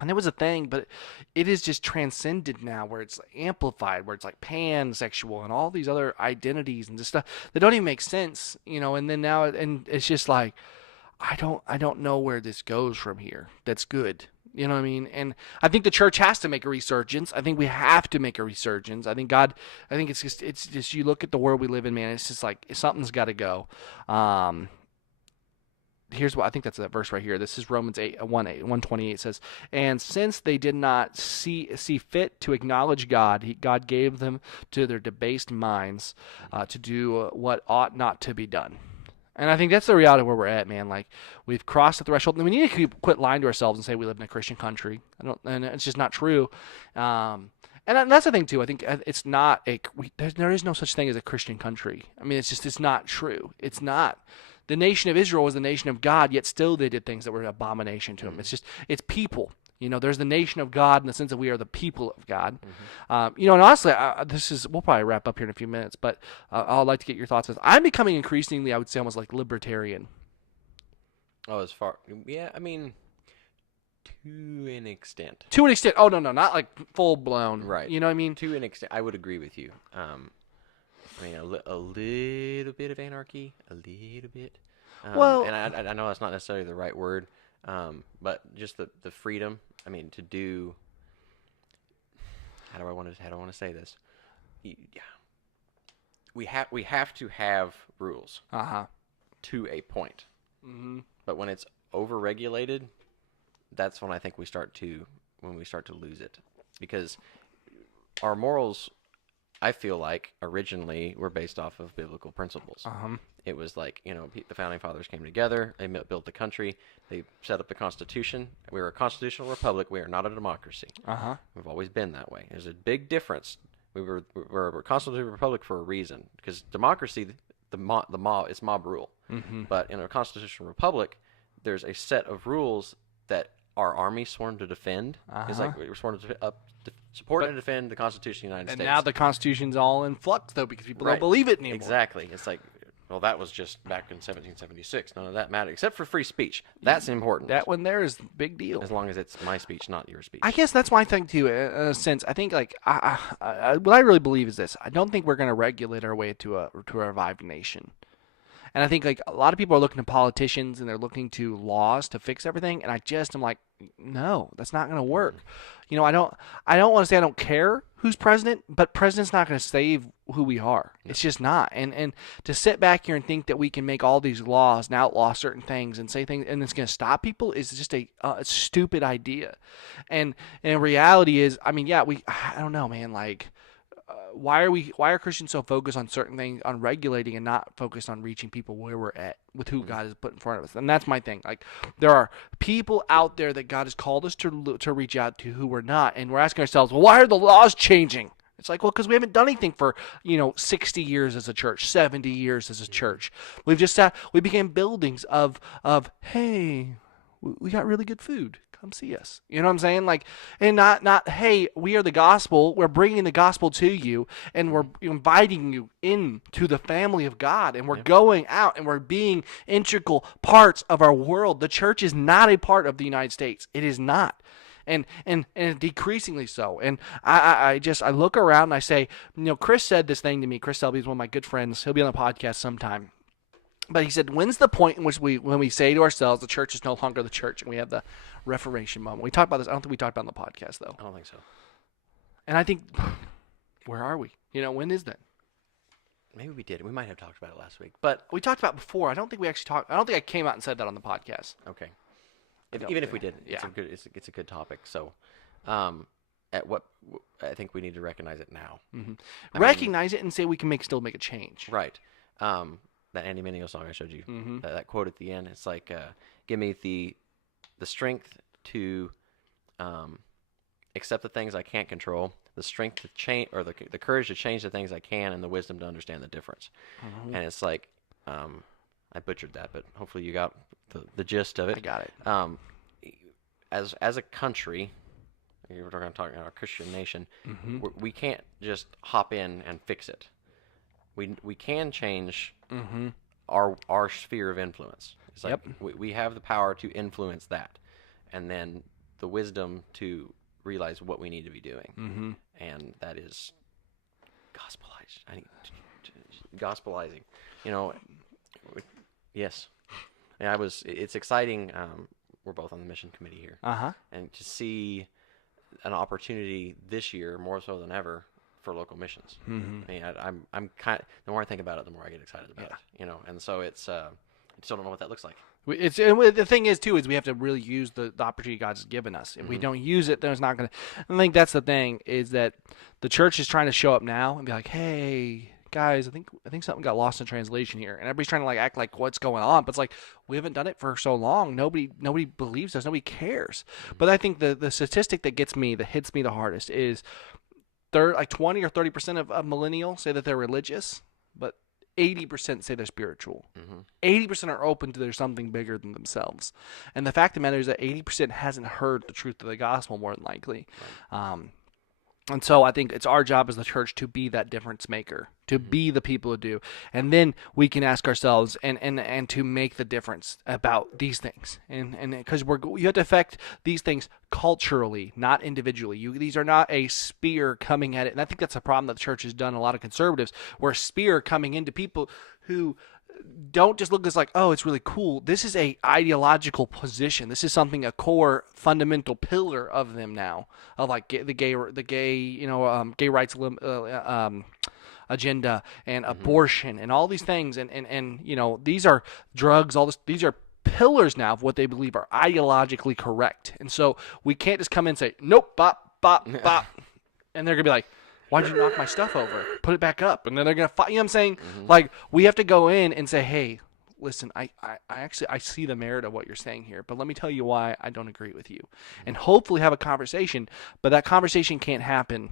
and it was a thing, but it is just transcended now where it's amplified, where it's like pansexual and all these other identities and just stuff that don't even make sense, and then now and it's just like I don't know where this goes from here. That's good. You know what I mean? And I think the church has to make a resurgence. I think we have to make a resurgence. I think it's just you look at the world we live in, man, it's just like something's got to go. Here's what I think that's that verse right here. This is Romans 1:28 says, and since they did not see fit to acknowledge God, God gave them to their debased minds to do what ought not to be done. And I think that's the reality where we're at, man. Like, we've crossed the threshold. And we need to quit lying to ourselves and say we live in a Christian country. And it's just not true. And that's the thing, too. I think it's not there is no such thing as a Christian country. I mean, it's not true. It's not. The nation of Israel was the nation of God, yet still they did things that were an abomination to him. It's people You know, there's the nation of God in the sense that we are the people of God. You know, and honestly, we'll probably wrap up here in a few minutes, but I'd like to get your thoughts on this. I'm becoming increasingly, I would say, almost like libertarian. Oh, as far, yeah, I mean, to an extent. To an extent. Oh, no, not like full blown. Right. You know what I mean? To an extent, I would agree with you. I mean, a little bit of anarchy, a little bit. Well- and I know that's not necessarily the right word, but just the freedom. I mean, to do. How do I want to say this? Yeah. We have to have rules to a point. Mm-hmm. But when it's overregulated, that's when I think we start to lose it, because our morals, I feel like, originally were based off of biblical principles. It was like, you know, the founding fathers came together, they built the country, they set up the Constitution. We were a constitutional republic. We are not a democracy. We've always been that way. There's a big difference. We're a constitutional republic for a reason, because democracy, the mob, it's mob rule. But in a constitutional republic, there's a set of rules that our army sworn to defend. It's like we're sworn to support and defend the Constitution of the United And States. now the Constitution's all in flux, though, because people don't believe it anymore. Exactly. It's like, well, that was just back in 1776. None of that mattered, except for free speech. That's important. That one there is a big deal. As long as it's my speech, not your speech. I guess that's my thing, too, in a sense. I think, like, what I really believe is this. I don't think we're going to regulate our way to a revived nation. And I think, like, a lot of people are looking to politicians and they're looking to laws to fix everything. And I just am like, no, that's not going to work. You know, I don't want to say I don't care who's president, but president's not going to save who we are. It's just not. And to sit back here and think that we can make all these laws and outlaw certain things and say things and it's going to stop people is just a stupid idea. And reality is, I mean, yeah, I don't know, man, like, why are Christians so focused on certain things, on regulating, and not focused on reaching people where we're at with who God has put in front of us? And that's my thing. Like, there are people out there that God has called us to reach out to who we're not, and we're asking ourselves, well, why are the laws changing? It's like, well, because we haven't done anything for 60 years as a church, 70 years as a church. We became buildings of hey, we got really good food. Come see us. You know what I'm saying? Like, and not, hey, we are the gospel. We're bringing the gospel to you, and we're inviting you into the family of God, and we're going out, and we're being integral parts of our world. The church is not a part of the United States. It is not. And decreasingly so. And I look around and I say, Chris said this thing to me. Chris Selby is one of my good friends. He'll be on the podcast sometime. But he said, when's the point in which when we say to ourselves, the church is no longer the church, and we have the Reformation moment? We talked about this. I don't think we talked about it on the podcast, though. I don't think so. And I think, where are we? When is that? Maybe we did. We might have talked about it last week. But we talked about it before. I don't think we actually talked. I don't think I came out and said that on the podcast. Okay. Even if we did, it's a good topic. So, at what I think we need to recognize it now. Recognize it and say we can still make a change. Right. That Andy Mineo song I showed you, that quote at the end, it's like, give me the strength to accept the things I can't control, the strength to change, or the courage to change the things I can, and the wisdom to understand the difference. And it's like, I butchered that, but hopefully you got the gist of it. I got it. As a country, we're going to talk about a Christian nation, we can't just hop in and fix it. We can change our sphere of influence. It's like we have the power to influence that, and then the wisdom to realize what we need to be doing, and that is gospelizing. Yes, and it's exciting. We're both on the mission committee here, and to see an opportunity this year more so than ever for local missions. I mean, I'm kind of, the more I think about it, the more I get excited about it. And so it's I still don't know what that looks like. The thing is too is we have to really use the opportunity God's given us. If we don't use it, then it's not going to. I think that's the thing, is that the church is trying to show up now and be like, hey guys, I think something got lost in translation here, and everybody's trying to like act like what's going on, but it's like we haven't done it for so long. Nobody believes us. Nobody cares. But I think the statistic that hits me the hardest is like 20 or 30% of millennials say that they're religious, but 80% say they're spiritual. Mhm. 80% are open to there's something bigger than themselves. And the fact of the matter is that 80% hasn't heard the truth of the gospel, more than likely. And so I think it's our job as the church to be that difference maker, to be the people who do. And then we can ask ourselves and to make the difference about these things. And because you have to affect these things culturally, not individually. These are not a spear coming at it. And I think that's a problem that the church has done, a lot of conservatives, where a spear coming into people who don't just look as like, oh, it's really cool. This is a ideological position. This is something, a core fundamental pillar of them now, of like the gay gay rights agenda and abortion and all these things, and these are drugs. These are pillars now of what they believe are ideologically correct. And so we can't just come in and say, nope, bop, bop, bop, and they're gonna be like, why'd you knock my stuff over? Put it back up. And then they're going to fight. You know what I'm saying? Like, we have to go in and say, hey, listen, I see the merit of what you're saying here, but let me tell you why I don't agree with you. And hopefully have a conversation, but that conversation can't happen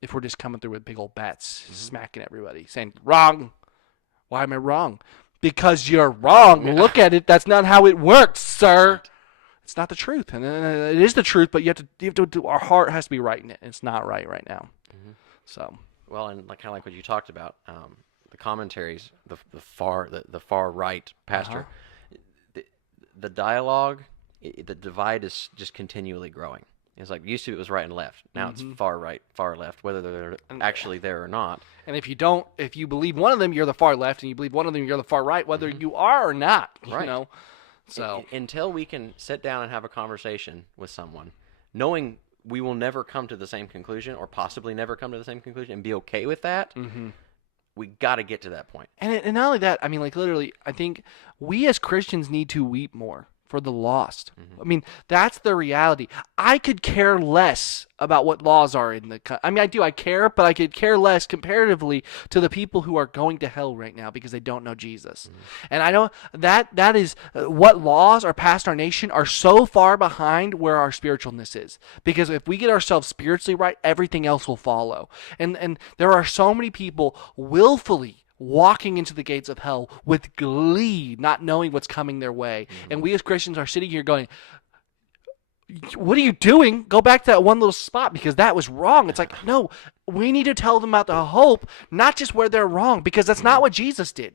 if we're just coming through with big old bats, smacking everybody, saying, wrong. Why am I wrong? Because you're wrong. Look at it. That's not how it works, sir. It's not the truth. And it is the truth, but you have to do, our heart has to be right in it. It's not right now. So well, and kind of like what you talked about, the commentaries, the far right pastor, the dialogue, the divide is just continually growing. It's like used to it was right and left. Now it's far right, far left, whether they're actually there or not. And if you believe one of them, you're the far left, and you believe one of them, you're the far right, whether you are or not. Right. So until we can sit down and have a conversation with someone, knowing we will never come to the same conclusion, or possibly never come to the same conclusion, and be okay with that, we got to get to that point. And not only that, I mean, like literally, I think we as Christians need to weep more for the lost. I mean, that's the reality. I could care less about what laws are in the country. I mean, I care, but I could care less comparatively to the people who are going to hell right now because they don't know Jesus. And I know that is what laws are passed our nation are so far behind where our spiritualness is. Because if we get ourselves spiritually right, everything else will follow. And there are so many people willfully walking into the gates of hell with glee, not knowing what's coming their way. And we as Christians are sitting here going, what are you doing? Go back to that one little spot because that was wrong. It's like, no, we need to tell them about the hope, not just where they're wrong, because that's not what Jesus did.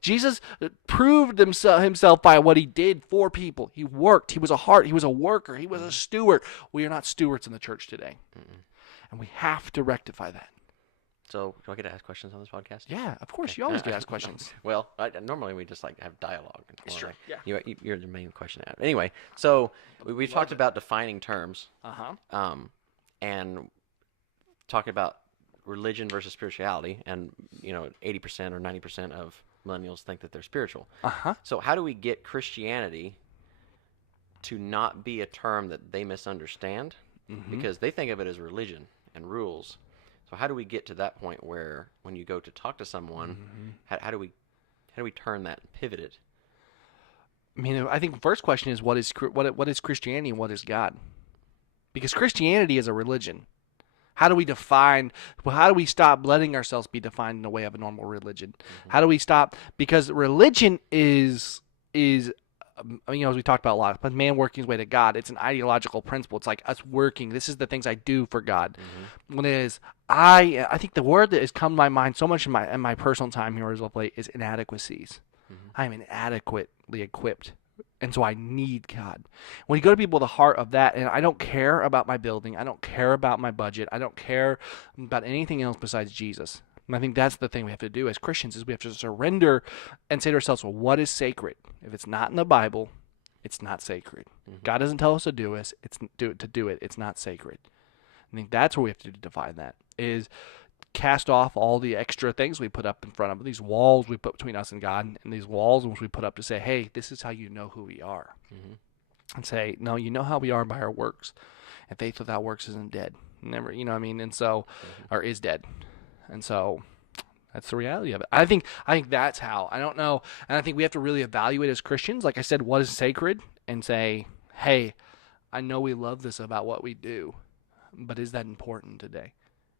Jesus proved himself by what he did for people. He worked. He was a heart. He was a worker. He was a steward. We are not stewards in the church today. And we have to rectify that. So, do I get to ask questions on this podcast? Yeah, of course. You always get to ask questions. Well, normally we just have dialogue. It's true. Yeah. You're the main question. Anyway, so we've talked about defining terms. And talking about religion versus spirituality, and 80% or 90% of millennials think that they're spiritual. So how do we get Christianity to not be a term that they misunderstand, because they think of it as religion and rules? So how do we get to that point where when you go to talk to someone, how do we turn that and pivot it? I mean, I think the first question is what is Christianity and what is God? Because Christianity is a religion. How do we stop letting ourselves be defined in the way of a normal religion? How do we stop? Because religion is as we talked about a lot, but man working his way to God, it's an ideological principle. It's like us working. This is the things I do for God. When it is, I think the word that has come to my mind so much in my personal time here as of late is inadequacies. I am inadequately equipped, and so I need God. When you go to people with a heart of that, and I don't care about my building, I don't care about my budget, I don't care about anything else besides Jesus. And I think that's the thing we have to do as Christians is we have to surrender and say to ourselves, well, what is sacred? If it's not in the Bible, it's not sacred. God doesn't tell us to do it. It's not sacred. I think that's where we have to define that, is cast off all the extra things we put up in front of these walls we put between us and God, and these walls which we put up to say, hey, this is how you know who we are. And say, no, you know how we are by our works. And faith without works isn't dead. Never, and so, or is dead. And so that's the reality of it. I think that's how. I don't know. And I think we have to really evaluate as Christians, like I said, what is sacred, and say, hey, I know we love this about what we do, but is that important today?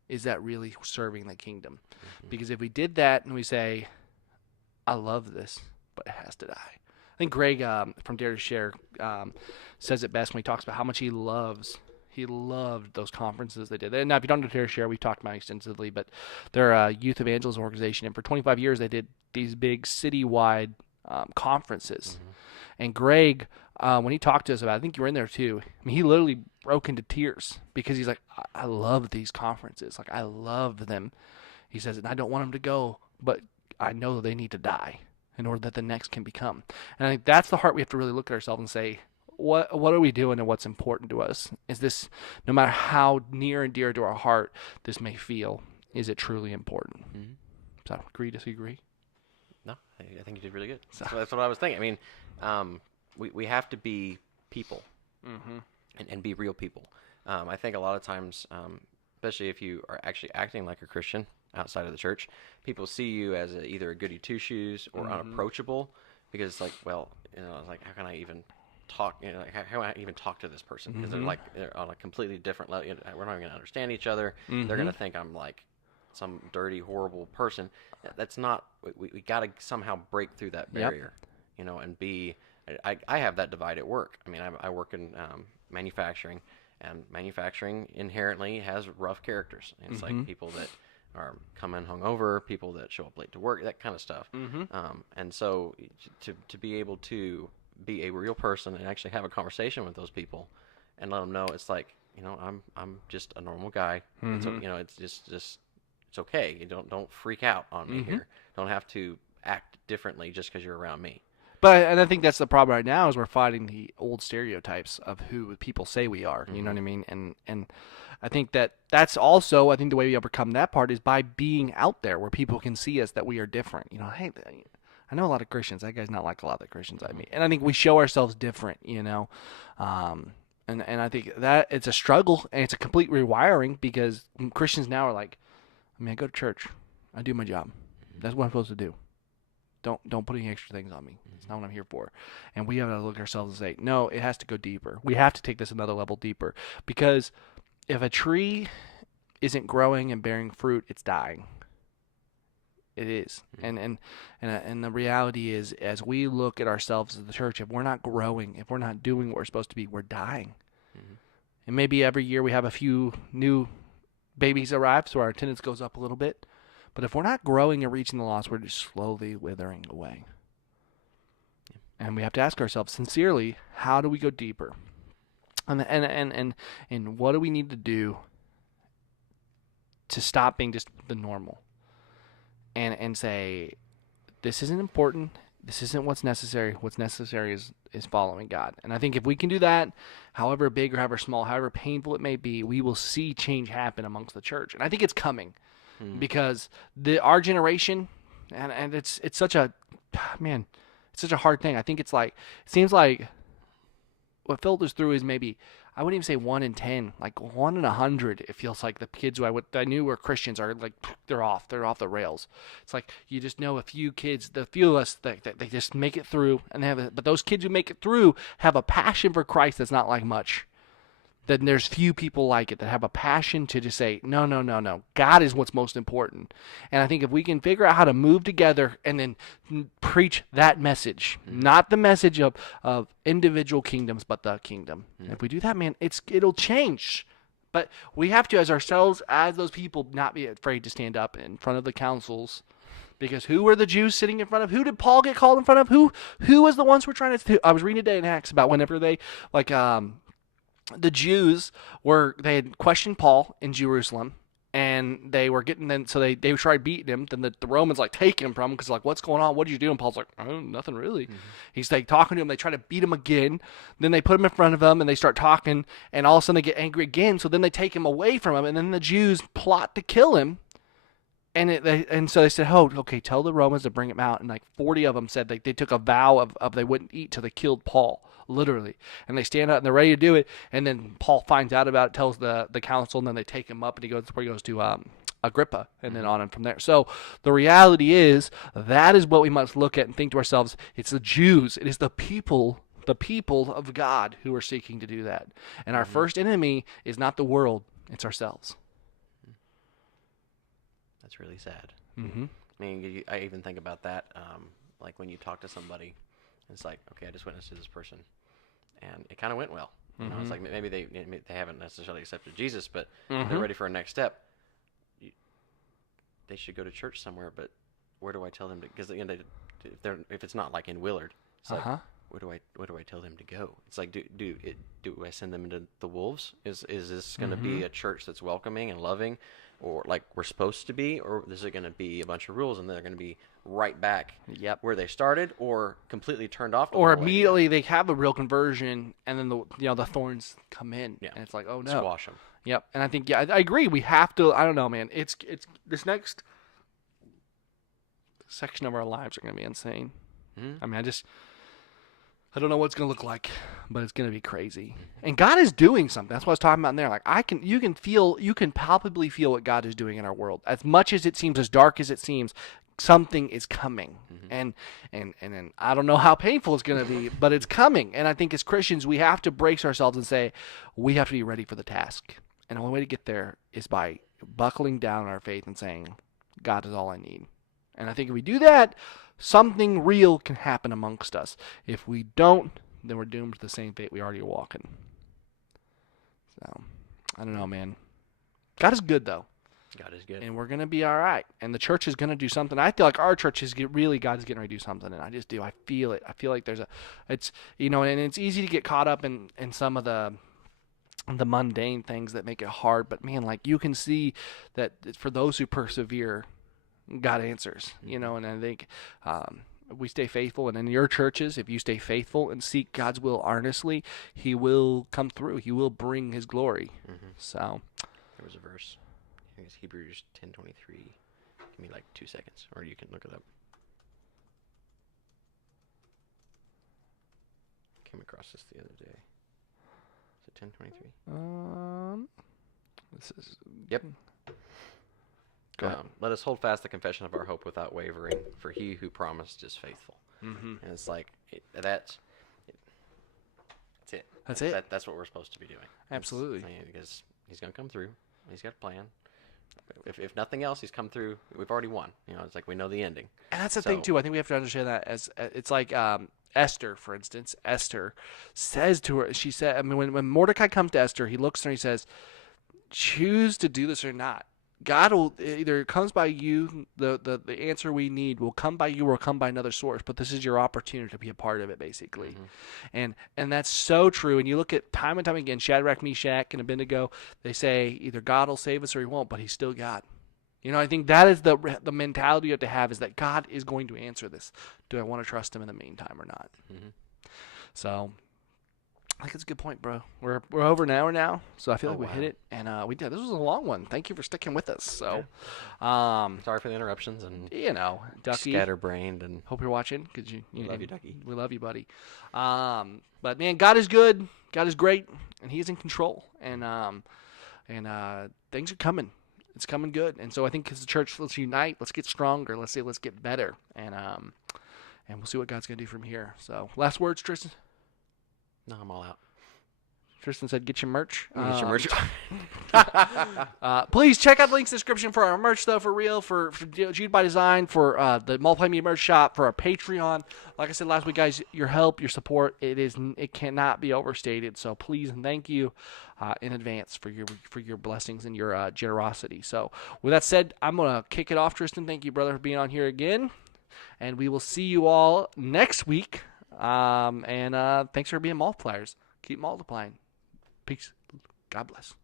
Is that really serving the kingdom? Because if we did that and we say, I love this, but it has to die. I think Greg from Dare to Share says it best when he talks about how much he loved those conferences they did. Now, if you don't know Dare to Share, we've talked about it extensively, but they're a youth evangelism organization, and for 25 years they did these big citywide conferences. And Greg, when he talked to us about it, I think you were in there too, I mean, he literally broke into tears because he's like, I love these conferences. Like, I love them. He says, and I don't want them to go, but I know they need to die in order that the next can become. And I think that's the heart we have to really look at ourselves and say, what are we doing and what's important to us? Is this, no matter how near and dear to our heart this may feel, is it truly important? So, agree, disagree? No, I think you did really good. So that's what I was thinking. I mean, we have to be people and be real people. I think a lot of times, especially if you are actually acting like a Christian outside of the church, people see you as either a goody two-shoes or unapproachable, because it's like, well, it's like, how can I even talk? Like, how can I even talk to this person? Because they're on a completely different level. We're not even gonna understand each other. They're gonna think I'm like some dirty, horrible person. That's not. We got to somehow break through that barrier, and be. I have that divide at work. I mean, I work in manufacturing, and manufacturing inherently has rough characters. It's like people that are come in hungover, people that show up late to work, that kind of stuff. And so to be able to be a real person and actually have a conversation with those people and let them know it's like, I'm just a normal guy. It's just it's okay. You don't freak out on me here. Don't have to act differently just because you're around me. And I think that's the problem right now is we're fighting the old stereotypes of who people say we are. You know what I mean? And I think that's also, I think the way we overcome that part is by being out there where people can see us, that we are different. Hey, I know a lot of Christians. That guy's not like a lot of the Christians I meet. And I think we show ourselves different, And I think that it's a struggle and it's a complete rewiring, because Christians now are like, I go to church. I do my job. That's what I'm supposed to do. Don't put any extra things on me. It's not what I'm here for. And we have to look at ourselves and say, no, it has to go deeper. We have to take this another level deeper, because if a tree isn't growing and bearing fruit, it's dying. It is. And the reality is, as we look at ourselves as the church, if we're not growing, if we're not doing what we're supposed to be, we're dying. And maybe every year we have a few new babies arrive, so our attendance goes up a little bit. But if we're not growing and reaching the lost, we're just slowly withering away. And we have to ask ourselves sincerely, how do we go deeper? And what do we need to do to stop being just the normal? And say, this isn't important. This isn't what's necessary. What's necessary is following God. And I think if we can do that, however big or however small, however painful it may be, we will see change happen amongst the church. And I think it's coming, because our generation, and it's such a, man, it's such a hard thing. I think it seems like what filters through is maybe, I wouldn't even say 1 in 10, like 1 in 100. It feels like the kids who I knew were Christians are like, they're off the rails. It's like you just know a few kids, the few of us that they just make it through, and but those kids who make it through have a passion for Christ that's not like much. Then there's few people like it that have a passion to just say, no, God is what's most important. And I think if we can figure out how to move together and then preach that message, not the message of individual kingdoms, but the kingdom. If we do that, man, it'll change. But we have to, as ourselves, as those people, not be afraid to stand up in front of the councils. Because who were the Jews sitting in front of? Who did Paul get called in front of? Who was the ones who were trying to? I was reading today in Acts about whenever they, the Jews they had questioned Paul in Jerusalem, and they were getting them, so they tried beating him. Then the Romans taking him from him, because what's going on? What did you do? And Paul's like, oh, nothing really. He's talking to him. They try to beat him again. Then they put him in front of him, and they start talking, and all of a sudden they get angry again. So then they take him away from him, and then the Jews plot to kill him. And so they said, oh, okay, tell the Romans to bring him out. And 40 of them said they took a vow of they wouldn't eat till they killed Paul. Literally. And they stand up and they're ready to do it, and then Paul finds out about it, tells the council, and then they take him up, and he goes to Agrippa, and then on and from there. So the reality is, that is what we must look at and think to ourselves. It's the Jews, it is the people of God who are seeking to do that. And our first enemy is not the world, it's ourselves. That's really sad. Mm-hmm. I mean, I even think about that, like when you talk to somebody, it's like, okay, I just witnessed to this person, and it kind of went well. You know, it's like maybe they haven't necessarily accepted Jesus, but they're ready for a next step. They should go to church somewhere, but where do I tell them to? Because if it's not like in Willard, it's like where do I tell them to go? It's like do I send them into the wolves? Is this going to be a church that's welcoming and loving, or like we're supposed to be, or is it going to be a bunch of rules and they're going to be right back where they started, or completely turned off, or immediately they have a real conversion and then the thorns come in and it's like, oh no, squash them. Yep. And I think I agree. We have to. I don't know, man. It's this next section of our lives are going to be insane. I mean, I don't know what it's going to look like, but it's going to be crazy. And God is doing something. That's what I was talking about in there. Like you can palpably feel what God is doing in our world. As much as it seems, as dark as it seems, something is coming. And I don't know how painful it's going to be, but it's coming. And I think as Christians, we have to brace ourselves and say, we have to be ready for the task. And the only way to get there is by buckling down our faith and saying, God is all I need. And I think if we do that, something real can happen amongst us. If we don't, then we're doomed to the same fate we already are walking. So, I don't know, man. God is good, though. God is good. And we're going to be all right. And the church is going to do something. I feel like our church is really, God is getting ready to do something. And I just do. I feel it. I feel like and it's easy to get caught up in some of the mundane things that make it hard. But, man, like you can see that for those who persevere, God answers, and I think we stay faithful. And in your churches, if you stay faithful and seek God's will earnestly, He will come through. He will bring His glory. So there was a verse. I think it's Hebrews 10:23. Give me like 2 seconds, or you can look it up. Came across this the other day. Is it 10:23? This is Yep. Go ahead. Let us hold fast the confession of our hope without wavering, for He who promised is faithful. And it's like that's it. That's it. That's what we're supposed to be doing. Absolutely. Because He's going to come through. He's got a plan. If nothing else, He's come through. We've already won. It's like we know the ending. And that's the thing too. I think we have to understand that as it's like Esther, for instance. Esther says to her, she said, I mean, when Mordecai comes to Esther, he looks at her and he says, "Choose to do this or not. God will either comes by you. The answer we need will come by you or come by another source. But this is your opportunity to be a part of it, basically." And that's so true. And you look at time and time again, Shadrach, Meshach, and Abednego. They say either God will save us or He won't, but He's still God. I think that is the mentality you have to have, is that God is going to answer this. Do I want to trust Him in the meantime or not? So I think it's a good point, bro. We're over an hour now, so I feel like we hit it, and we did. This was a long one. Thank you for sticking with us. So, sorry for the interruptions and Ducky, scatterbrained, and hope you're watching because you love you, Ducky. We love you, buddy. But man, God is good. God is great, and He is in control, and things are coming. It's coming good, and so I think as a church, let's unite. Let's get stronger. Let's get better, and we'll see what God's gonna do from here. So, last words, Tristan. No, I'm all out. Tristan said, "Get your merch." Get your merch. Please check out the links in the description for our merch, though, for real, for Jude by Design, for the Multimedia merch shop, for our Patreon. Like I said last week, guys, your help, your support, it cannot be overstated. So please and thank you in advance for your blessings and your generosity. So with that said, I'm gonna kick it off, Tristan. Thank you, brother, for being on here again, and we will see you all next week. Thanks for being multipliers. Keep multiplying. Peace. God bless.